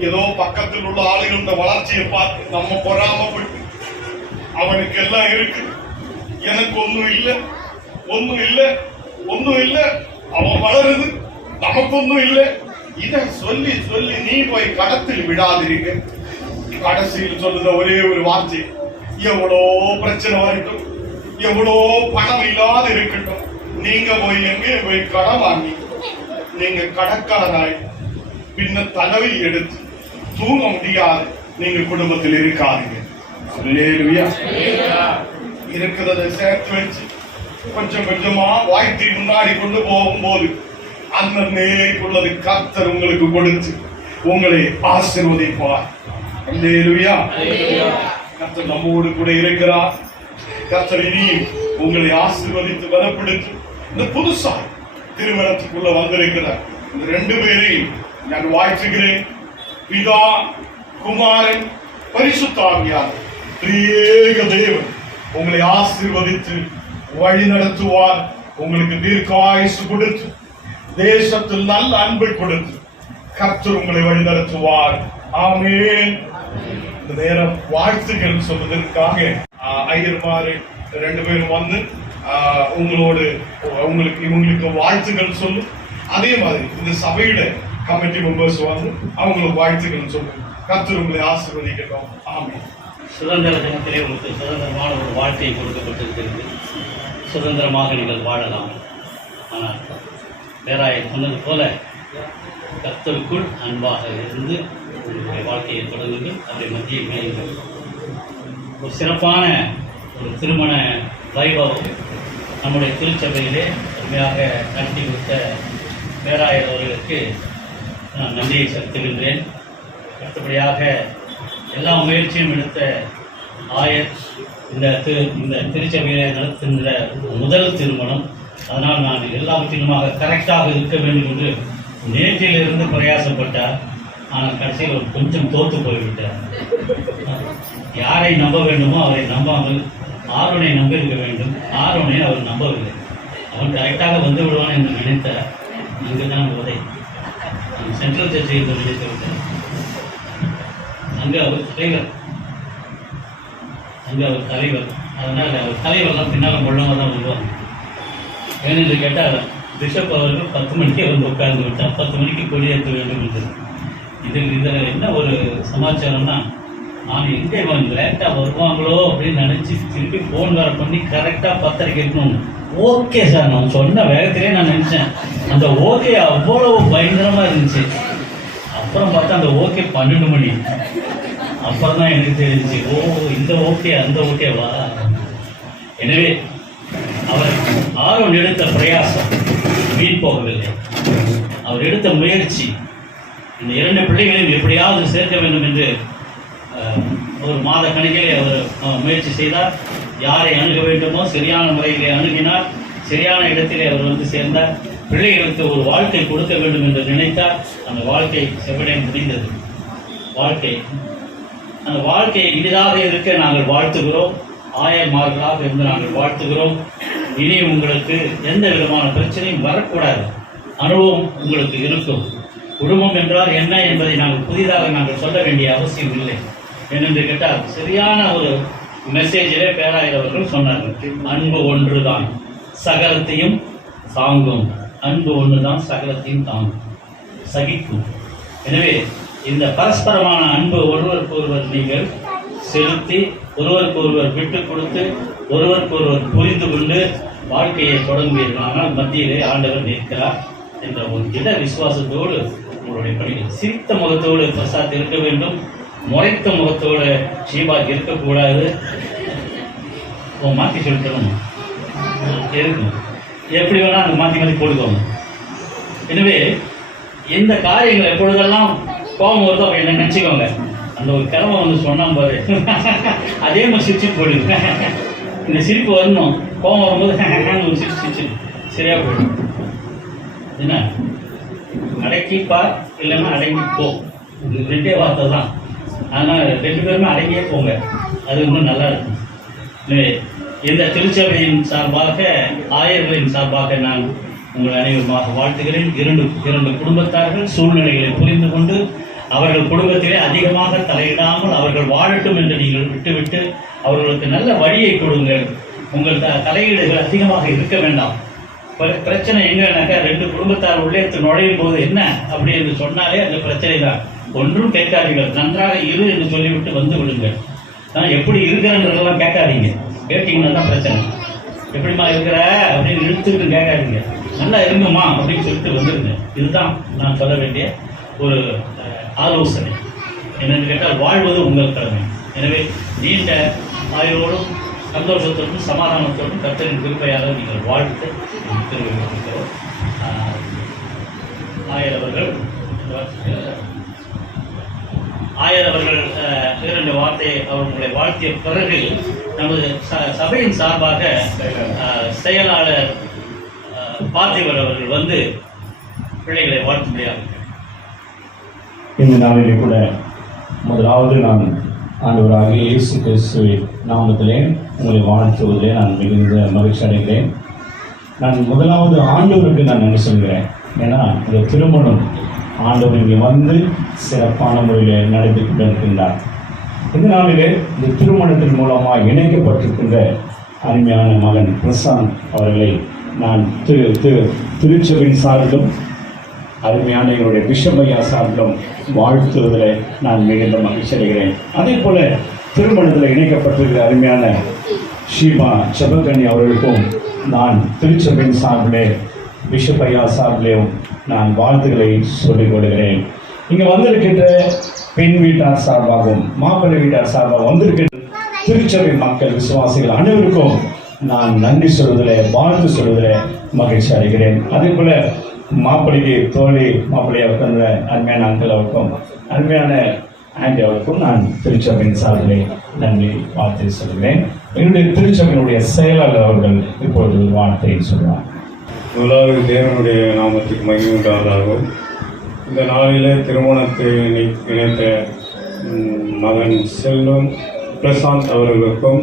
ஏதோ பக்கத்தில் உள்ள ஆளுகளோட வளர்ச்சியை பார்த்து நம்ம பொறாமப்பட்டு அவனுக்கு எல்லாம் இருக்கு, எனக்கு ஒண்ணும் இல்ல, அவன் வளருது, நமக்கு ஒண்ணும் இல்லை, இத சொல்லி சொல்லி நீ போய் கடத்தில் விடாதிருக்க. கடைசியில் சொல்லுற ஒரே ஒரு வார்த்தை, எவ்வளோ பிரச்சனை வரட்டும், எவ்வளோ பணம் இல்லாத இருக்கட்டும், நீங்க போய் எங்கே போய் கடன் வாங்கி நீங்க கடற்காரனாய் பின்ன தலைவி எடுத்து தூங்க முடியாது நீங்க குடும்பத்தில் இருக்காதீங்க. இருக்கிறத சேர்த்து வச்சு கொஞ்சம் கொஞ்சமா வாழ்க்கை முன்னாடி கொண்டு போகும்போது அந்த நேரைக்குள்ளது கர்த்தர் உங்களுக்கு கொடுத்து உங்களை ஆசீர்வதிப்பார். அல்லேலூயா. கர்த்தர் நம்மோடு கூட இருக்கிறார். கர்த்தர் இனி உங்களை ஆசீர்வதித்து பலப்படுத்தி இந்த புதுசா திருமணத்துக்குள்ள வந்திருக்கிறார் இந்த 2 பேரையும் நான் வாழ்த்துகிறேன். பிதா, குமாரன், பரிசுத்த ஆவியார் திரியேக தேவன் உங்களை ஆசீர்வதித்து வழி நடத்துவார். உங்களுக்கு தீர்க்காயுசு கொடுத்து தேசத்தில் நல்ல அன்பை கொடுத்து கர்த்தர் உங்களை வழி நடத்துவார். ஆமென். இந்த நேரம் வாழ்த்துக்கள் சொல்வதற்காக ஐயர்மாரு 2 பேரும் வந்து உங்களுக்கு வாழ்த்துக்கள் சொல்லும். அதே மாதிரி இந்த சபையில கமிட்டி மெம்பர்ஸ் வந்து அவங்களுக்கு வாழ்த்துக்கள் சொல்லும். கர்த்தர் உங்களை ஆசீர்வதிக்கட்டும். ஆமென். சுதந்திர தினத்திலே உங்களுக்கு சுதந்திரமான ஒரு வாழ்க்கையை கொடுக்கப்பட்டிருக்கிறது. சுதந்திரமாக நீங்கள் வாழலாம். ஆனால் பேராயர் சொன்னது போல கர்த்தருக்குள் அன்பாக இருந்து உங்களுடைய வாழ்க்கையை தொடங்குங்கள். அவரை மத்தியை மேலுங்கள். ஒரு சிறப்பான ஒரு திருமண வைபவம் நம்முடைய திருச்சபையிலே அருமையாக நடத்தி கொடுத்த பேராயர் அவர்களுக்கு நான் நன்றியை செலுத்துகின்றேன். அடுத்தபடியாக எல்லா முயற்சியும் எடுத்த ஆயர் இந்த திருச்சபையிலே நடத்துகின்ற முதல் திருமணம். அதனால் நான் எல்லாவற்றிலுமாக கரெக்டாக இருக்க வேண்டும் என்று நேற்றிலிருந்து பிரயாசப்பட்டார். ஆனால் கடைசியில் கொஞ்சம் தோற்று போய்விட்டார். யாரை நம்ப வேண்டுமோ அவரை நம்பாமல் ஆரோனை நம்பியிருக்க வேண்டும். ஆரோனை அவர் நம்பவில்லை. அவன் கரெக்டாக வந்து விடுவான் என்று நினைத்தார். அங்குதான் உதை சென்ட்ரல் சர்ச்சை என்று நினைத்து விட்டார். அங்கு அவர் தலைவர். அதனால் அவர் தலைவர்லாம் பின்னால் கொள்ளமாக தான் வருவாங்க. ஏனென்று கேட்டால் பிஷப் அவர்கள் 10 மணிக்கு வந்து உட்கார்ந்து விட்டார். 10 மணிக்கு கொடியேற்ற வேண்டும் என்று. இதில் என்ன ஒரு சமாச்சாரம்னா, நான் எங்கே லேட்டாக வருவாங்களோ அப்படின்னு நினச்சி திருப்பி ஃபோன் வேறு பண்ணி கரெக்டாக 10:30 இருக்கணும். ஓகே சார், நான் சொன்ன வேகத்திலே நான் நினச்சேன். அந்த ஓகே அவ்வளோ பயங்கரமாக இருந்துச்சு. அப்புறம் பார்த்தா அந்த ஓகே 12 மணி. அப்புறம் தான் எனக்கு தெரிஞ்சிச்சு, ஓ இந்த ஓகே அந்த ஓகேவா. எனவே அவர் ஆர்வம் எடுத்த பிரயாசம் வீண் போகவில்லை. அவர் எடுத்த முயற்சி இந்த 2 பிள்ளைகளையும் எப்படியாவது சேர்க்க வேண்டும் என்று ஒரு மாத கணக்கிலே அவர் முயற்சி செய்தார். யாரை அணுக வேண்டுமோ சரியான முறையிலே அணுகினார். சரியான இடத்திலே அவர் வந்து சேர்ந்தார். பிள்ளைகளுக்கு ஒரு வாழ்க்கை கொடுக்க வேண்டும் என்று நினைத்தார். அந்த வாழ்க்கை செவ்வனே முடிந்தது. அந்த வாழ்க்கையை இனிதாக இருக்க நாங்கள் வாழ்த்துகிறோம். ஆயர்மார்களாக இருந்து நாங்கள் வாழ்த்துகிறோம். இனி உங்களுக்கு எந்த விதமான பிரச்சனையும் வரக்கூடாது. அனுபவம் உங்களுக்கு இருக்கும். குடும்பம் என்றால் என்ன என்பதை நாங்கள் சொல்ல வேண்டிய அவசியம் இல்லை. ஏனென்று கேட்டால் சரியான ஒரு மெசேஜிலே பேராயர் அவர்கள் சொன்னார்கள். அன்பு ஒன்றுதான், சகலத்தையும் தாங்கும். அன்பு ஒண்ணுதான் சகலத்தையும் தாங்கும், சகிக்கும். எனவே இந்த பரஸ்பரமான அன்பு ஒருவருக்கொருவர் நீங்கள் செலுத்தி, ஒருவருக்கொருவர் விட்டு கொடுத்து, ஒருவருக்கொருவர் புரிந்து கொண்டு வாழ்க்கையை தொடங்குவீர்கள். ஆனால் மத்தியிலே ஆண்டவர் நிற்கிறார் என்ற ஒரு திட விசுவாசத்தோடு உங்களுடைய பணிகள், சிரித்த முகத்தோடு பிரசாத் இருக்க வேண்டும், முறைத்த முகத்தோடு ஷீபா இருக்கக்கூடாது. மாற்றி சொல்லிட்டணும், இருக்கணும். எப்படி வேணால் அந்த மாற்றி மாற்றி போட்டுக்கோங்க. எனவே எந்த காரியங்கள் எப்பொழுதெல்லாம் கோபம் வருதோ அப்போ என்ன நினச்சிக்கோங்க. அந்த ஒரு கிழமை வந்து சொன்னான் பாரு, அதே மாதிரி சிரிச்சுட்டு போயிடுங்க. இந்த சிரிப்பு வரணும், கோபம் வரும்போது ஒரு சிரிச்சு சரியா போயிடும். என்ன அடக்கிப்பா இல்லைன்னா அடங்கி போ, இது ரெண்டே வார்த்தை தான். ஆனால் ரெண்டு பேருமே அடங்கியே போங்க, அது இன்னும் நல்லா இருக்கும். எனவே இந்த திருச்சபையின் சார்பாக, ஆயர்களின் சார்பாக நான் உங்கள் அனைவருமாக வாழ்த்துகிறேன். இரண்டு குடும்பத்தார்கள் சூழ்நிலைகளை புரிந்து கொண்டு அவர்கள் குடும்பத்திலே அதிகமாக தலையிடாமல் அவர்கள் வாழட்டும் என்று நீங்கள் விட்டுவிட்டு அவர்களுக்கு நல்ல வழியை கொடுங்கள். உங்கள் தலையீடுகள் அதிகமாக இருக்க வேண்டாம். பிரச்சனை எங்கன்னாக்கா, ரெண்டு குடும்பத்தார் உள்ளே நுழையும் போது என்ன அப்படி என்று சொன்னாலே அந்த பிரச்சனை தான். ஒன்றும் கேட்காதீர்கள், நன்றாக இரு என்று சொல்லிவிட்டு வந்து விடுங்கள். நான் எப்படி இருக்கிறன்றதெல்லாம் கேட்காதீங்க. கேட்டீங்கன்னா தான் பிரச்சனை. எப்படிமா இருக்கிற அப்படின்னு இழுத்துக்கிட்டு கேட்காதீங்க. நல்லா இருங்கம்மா அப்படின்னு சொல்லிட்டு வந்துடுங்க. இதுதான் நான் சொல்ல வேண்டிய ஒரு ஆலோசனை. என்னென்னு கேட்டால், வாழ்வது உங்கள் கடமை. எனவே நீண்ட ஆயுளோடும் சந்தோஷத்தோடும் சமாதானத்தோடும் கர்த்தரின் கிருபையாக நீங்கள் வாழ்த்து தெரிவிக்கிறோம். ஆயர் அவர்கள் இரண்டு வார்த்தையை அவர்களை வாழ்த்திய பிறகு நமது சபையின் சார்பாக செயலாளர் பார்த்திபர் அவர்கள் வந்து பிள்ளைகளை வாழ்த்தும்படியாக. இந்த நாளிலே கூட முதலாவது நான் ஆண்டவராகிய இயேசு கிறிஸ்துவின் நாமத்திலே உங்களை வாழ்த்துவதிலே நான் மிகுந்த மகிழ்ச்சி அடைகிறேன். நான் முதலாவது ஆண்டவருக்கு நான் நன்றி சொல்கிறேன். ஏன்னா இந்த திருமணம் ஆண்டவர் இங்கே வந்து சிறப்பான முறையில் நடத்தி கொண்டிருக்கின்றார். இந்த நாளிலே இந்த திருமணத்தின் மூலமாக இணைக்கப்பட்டிருக்கின்ற அருமையான மகன் பிரசாந்த் அவர்களை நான் திருச்சபையின் சார்பிலும் அருமையான எங்களுடைய பிஷப்பையா சார்பிலும் வாழ்த்துவதில் நான் மிகுந்த மகிழ்ச்சி அடைகிறேன். அதே போல திருமணத்தில் இணைக்கப்பட்டிருக்கிற அருமையான ஷீபா ஜெபக்கண்ணி அவர்களுக்கும் நான் திருச்சபையின் சார்பிலே பிஷப்பையா சார்பிலேயும் நான் வாழ்த்துக்களை சொல்லிக் கொள்கிறேன். இங்கே வந்திருக்கின்ற பெண் வீட்டார் சார்பாகவும் மாப்பிள்ளை வீட்டார் சார்பாக வந்திருக்கின்ற திருச்சபை மக்கள் விசுவாசிகள் அனைவருக்கும் நான் நன்றி சொல்வதில் வாழ்த்து சொல்வதில் மகிழ்ச்சி அடைகிறேன். அதே போல மாப்பிள்ளைக்கு தோழி மாப்பிள்ளையை உட்கார்ந்த அருமையான அங்கிள் அவருக்கும் அருமையான ஆண்டி அவருக்கும் நான் திருச்சபையின் சார்பிலே நன்றி வாழ்த்து சொல்கிறேன். என்னுடைய திருச்சபையினுடைய செயலாளர் அவர்கள் இப்பொழுது ஒரு வார்த்தையை சொல்வார். முதலாவது தேவனுடைய நாமத்துக்கு மகிமை உண்டாவதாகும். இந்த நாளில் திருமணத்தை இணைத்த மகன் செல்வம் பிரசாந்த் அவர்களுக்கும்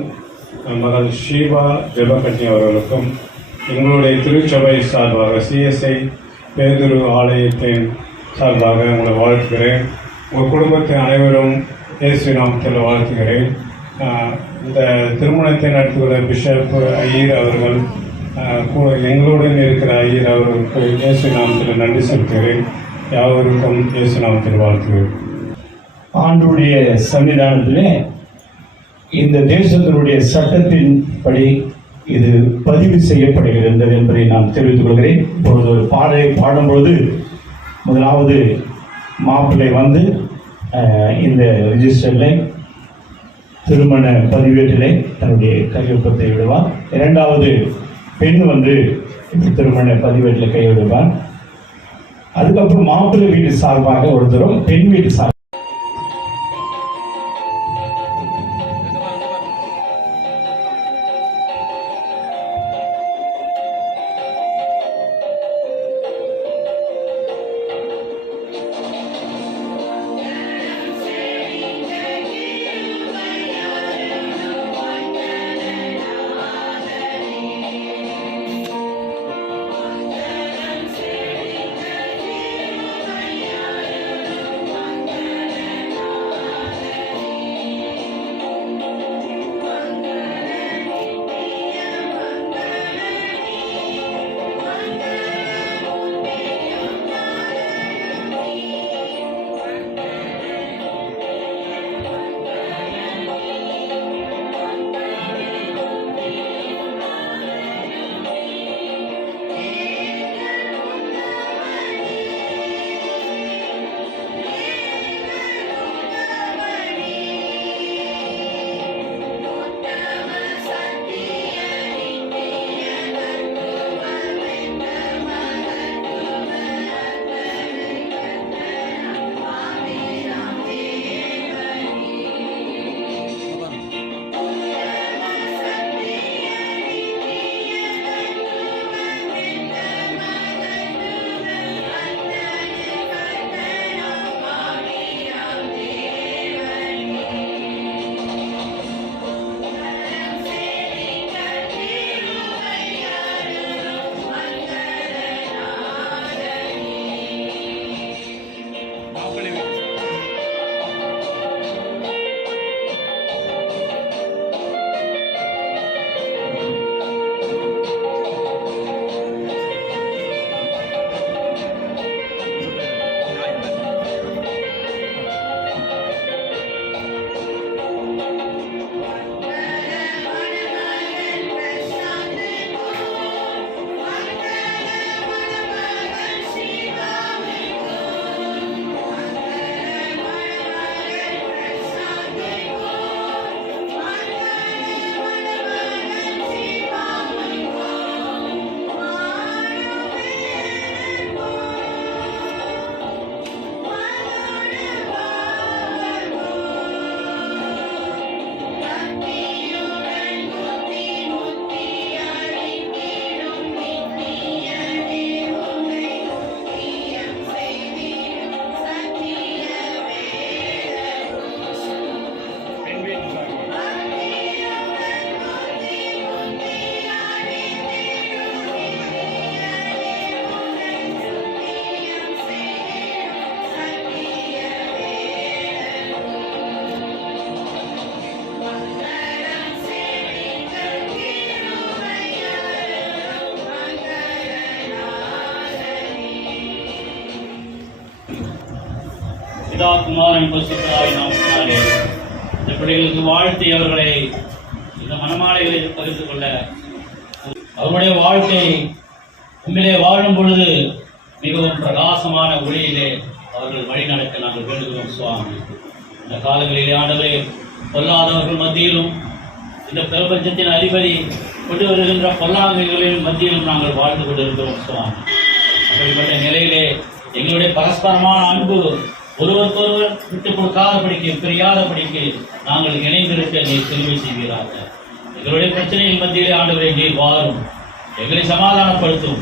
மகன் ஷீபா ஜெபக்கண்ணி அவர்களுக்கும் எங்களுடைய திருச்சபை சார்பாக சிஎஸ்ஐ பேதுரு ஆலயத்தின் சார்பாக உங்களை வாழ்த்துகிறேன். உங்கள் குடும்பத்தை அனைவரும் இயேசு நாமத்தில் வாழ்த்துகிறேன். இந்த திருமணத்தை நடத்துகிற பிஷப் ஐயர் அவர்கள், எங்களுடன் இருக்கிற ஐயர் அவர்களுக்கு இயேசு நாமத்தில் நன்றி செலுத்துகிறேன். யாவருக்கும் இயேசு நாமத்தில் வாழ்த்துகிறேன். ஆண்டுடைய சன்னிதானத்திலே இந்த தேசத்தினுடைய சட்டத்தின்படி இது பதிவு செய்யப்படுகிறது என்பதை நான் தெரிவித்துக் கொள்கிறேன். இப்பொழுது ஒரு பாடலை பாடும்பொழுது முதலாவது மாப்பிள்ளை வந்து இந்த ரிஜிஸ்டரில் திருமண பதிவேட்டிலே தன்னுடைய கையொப்பத்தை விடுவார். இரண்டாவது பெண் வந்து திருமண பதிவேட்டில் கைவிடுவார். அதுக்கப்புறம் மாப்பிள்ளை வீட்டு சார்பாக ஒருத்தரும் பெண் வீட்டு சார்பாக பிதா குமாரன் பரிசுத்த ஆவியின் நாமத்தினாலே இந்த பிள்ளைகளுக்கு வாழ்த்தி அவர்களை இந்த மனமாலைகளில் பகிர்ந்து கொள்ள அவருடைய வாழ்க்கை உண்மையிலே வாழும் பொழுது மிகவும் பிரகாசமான ஒளியிலே அவர்கள் வழிநடக்க நாங்கள் வேண்டுகிறோம் சுவாமி. இந்த காலங்களிலே ஆண்டவரே பொல்லாதவர்கள் மத்தியிலும் இந்த பிரபஞ்சத்தின் அதிபதி கொண்டு வருகின்ற பொல்லாதவர்களின் மத்தியிலும் நாங்கள் வாழ்ந்து கொண்டிருக்கிறோம் சுவாமி. அப்படிப்பட்ட நிலையிலே எங்களுடைய பரஸ்பரமான அன்பு ஒருவருக்கொருவர் விட்டுக் கொடுக்காதபடிக்கு பிரியாதபடிக்கு நாங்கள் இணைந்திருக்க நீர் தெரிவு செய்கிறார்கள். எங்களுடைய பிரச்சனையின் மத்தியிலே ஆண்டவரை நீர் வாரும், எங்களை சமாதானப்படுத்தும்.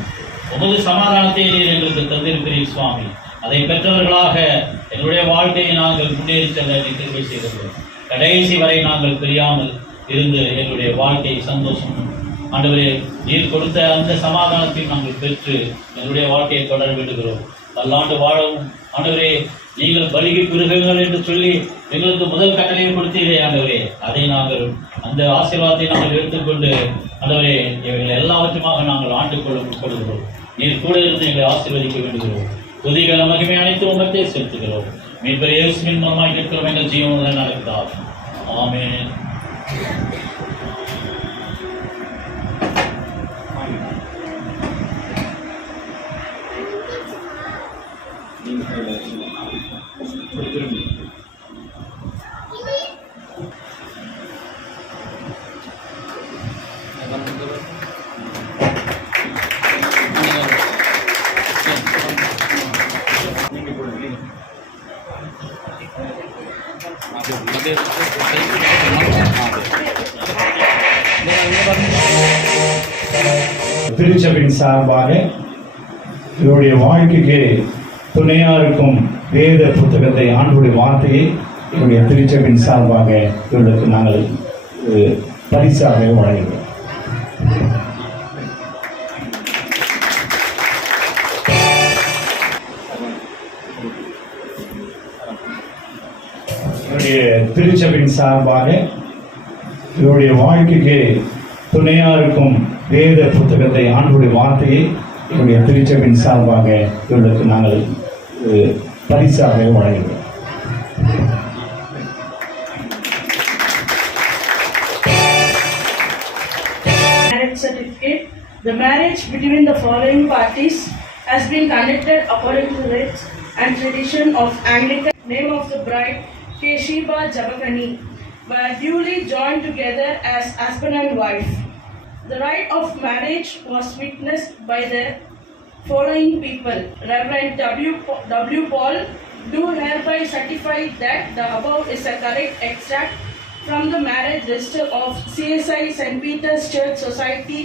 உமது சமாதானத்தை நீர் எங்களுக்கு தந்திருக்கிறீர் சுவாமி. அதை பெற்றவர்களாக எங்களுடைய வாழ்க்கையை நாங்கள் முன்னேறி செல்ல நீர் தெரிவு செய்கிறோம். கடைசி வரை நாங்கள் பிரியாமல் இருந்து எங்களுடைய வாழ்க்கை சந்தோஷம் ஆண்டவரே நீர் கொடுத்த அந்த சமாதானத்தையும் நாங்கள் பெற்று எங்களுடைய வாழ்க்கையை தொடர வேண்டுகிறோம். பல்லாண்டு வாழவும் ஆண்டவரே நீங்கள் பலிகை பிறகுங்கள் என்று சொல்லி எங்களுக்கு முதல் கட்டளையை கொடுத்தீரே ஆண்டவரே, அதை நாங்கள் அந்த ஆசீர்வாதத்தை நாங்கள் எடுத்துக்கொண்டு ஆண்டவரே இவைகள் எல்லாவற்றுமாக நாங்கள் ஆண்டு கொள்ள முற்படுகிறோம். நீர் கூட இருந்து எங்களை ஆசீர்வதிக்க வேண்டுகிறோம். துதிகள மகிமை அனைத்து உமர்த்தே செலுத்துகிறோம். மீன்பர் இயேசுவின் மூலமாக இருக்கிறோம். எங்கள் ஜீவனுடன் நடக்கிறார். ஆமென். திருச்சபையின் சார்பாக இவருடைய வாழ்க்கைக்கு துணையா இருக்கும் வேத புத்தகத்தை ஆண்டுடைய வார்த்தையை இவருடைய திருச்சபையின் சார்பாக இவர்களுக்கு நாங்கள் பரிசாக வழங்குகிறோம். இவருடைய திருச்சபையின் சார்பாக இவருடைய வாழ்க்கைக்கு துணையா இருக்கும் வேத புத்தகத்தை ஆண்டுடைய வார்த்தையை இவருடைய திருச்சபையின் சார்பாக இவர்களுக்கு நாங்கள் பரிசாக வழங்குகிறோம். Marriage certificate. The marriage between the following parties has been conducted according to the rites and tradition of Anglican. Name of the bride, K. Sheba Jabakani, were duly joined together as husband and wife. The rite of marriage was witnessed by the following people. Reverend W. Paul do hereby certify that the above is a correct extract from the marriage register of CSI St. Peter's Church Society.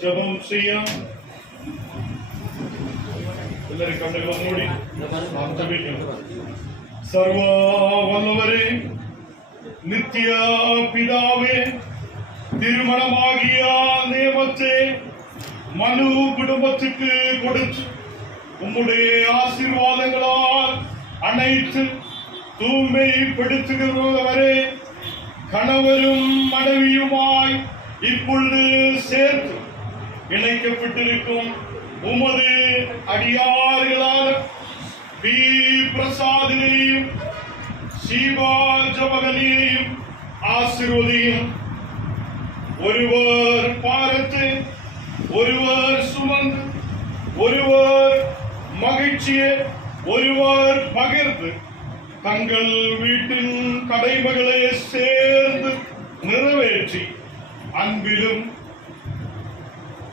ஜெபம் செய்ய எல்லாரும் கண்ணுகளை மூடி நாம் ஜெபிக்கலாம். சர்வ வல்லவரே, நித்திய பிதாவே, திருமணமாகிய நியமத்தை மனு குடும்பத்துக்கு கொடுத்து உம்முடைய ஆசீர்வாதங்களால் அனைத்து தூய்மைப்படுத்துகிறவரே, கணவரும் மனைவியுமாய் இப்பொழுது சேர்த்து இணைக்கப்பட்டிருக்கும் உமது அடியார்களான பி. பிரசாதினையும் ஷீபா ஜபகனியையும் ஆசீர்வதியும். ஒருவர் பாரத்தை ஒருவர் சுமந்து, ஒருவர் மகிழ்ச்சியை ஒருவர் பகிர்ந்து, தங்கள் வீட்டின் கடமைகளை சேர்ந்து நிறைவேற்றி அன்பிலும்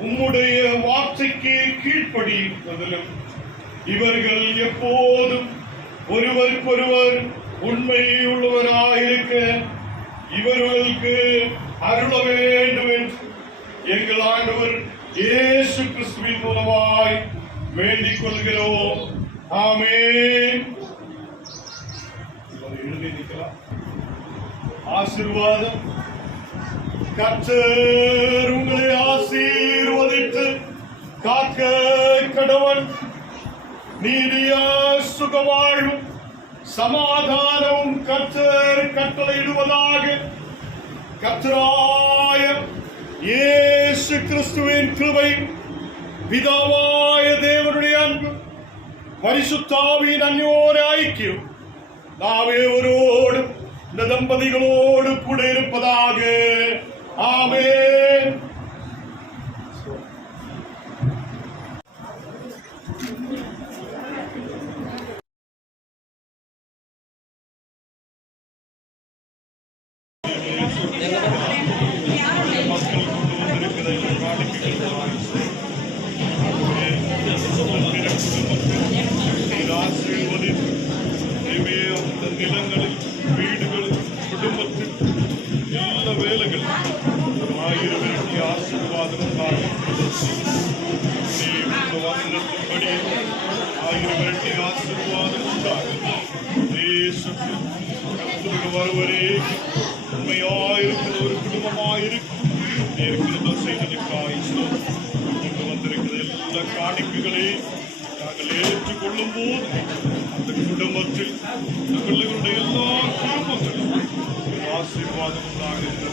உம்முடைய வார்த்தைக்கு கீழ்ப்படிவதிலும் இவர்கள் எப்போதும் ஒருவருக்கொருவர் உண்மையுள்ளவராயிருக்க இவர்களுக்கு அருள வேண்டும் என்று எங்கள் ஆண்டவர் இயேசு கிறிஸ்துவின் மூலமாய் வேண்டிக் கொள்கிறோம். ஆமென். எழுதி நிற்கலாம். ஆசீர்வாதம். கர்த்தர் உங்களை ஆசீர்வதித்து காக்க கடவன். நீதிய சுகவாழ்வும் சமாதானமும் கர்த்தர் கட்டளையிடுவதாக. கர்த்தராய இயேசு கிறிஸ்துவின் கிருபை, பிதாவாய தேவனுடைய அன்பு பரிசுத்தாவியின் அந்யோன்ய ஐக்கியம் நாவேவரோடும் இந்த தம்பதிகளோடு கூட இருப்பதாக. ஆமென். நிலங்களில் வீடுகளில் குடும்பத்தில் எல்லா வேலைகள் 1000 இரட்டி ஆசீர்வாதம் வசனத்தின்படி 1000 இரட்டி ஆசீர்வாதம் உண்டாகும். வருவரே உண்மையாயிருக்கிற ஒரு குடும்பமாயிருக்கும் செய்ததற்காக கொண்டு வந்திருக்கிற எல்லா காணிக்கைகளையும் நாங்கள் ஏற்றுக்கொள்ளும் போது அந்த குடும்பத்தில் பிள்ளைகளுடைய எல்லா குடும்பங்களும் ஆசீர்வாதம் உண்டாகிறது.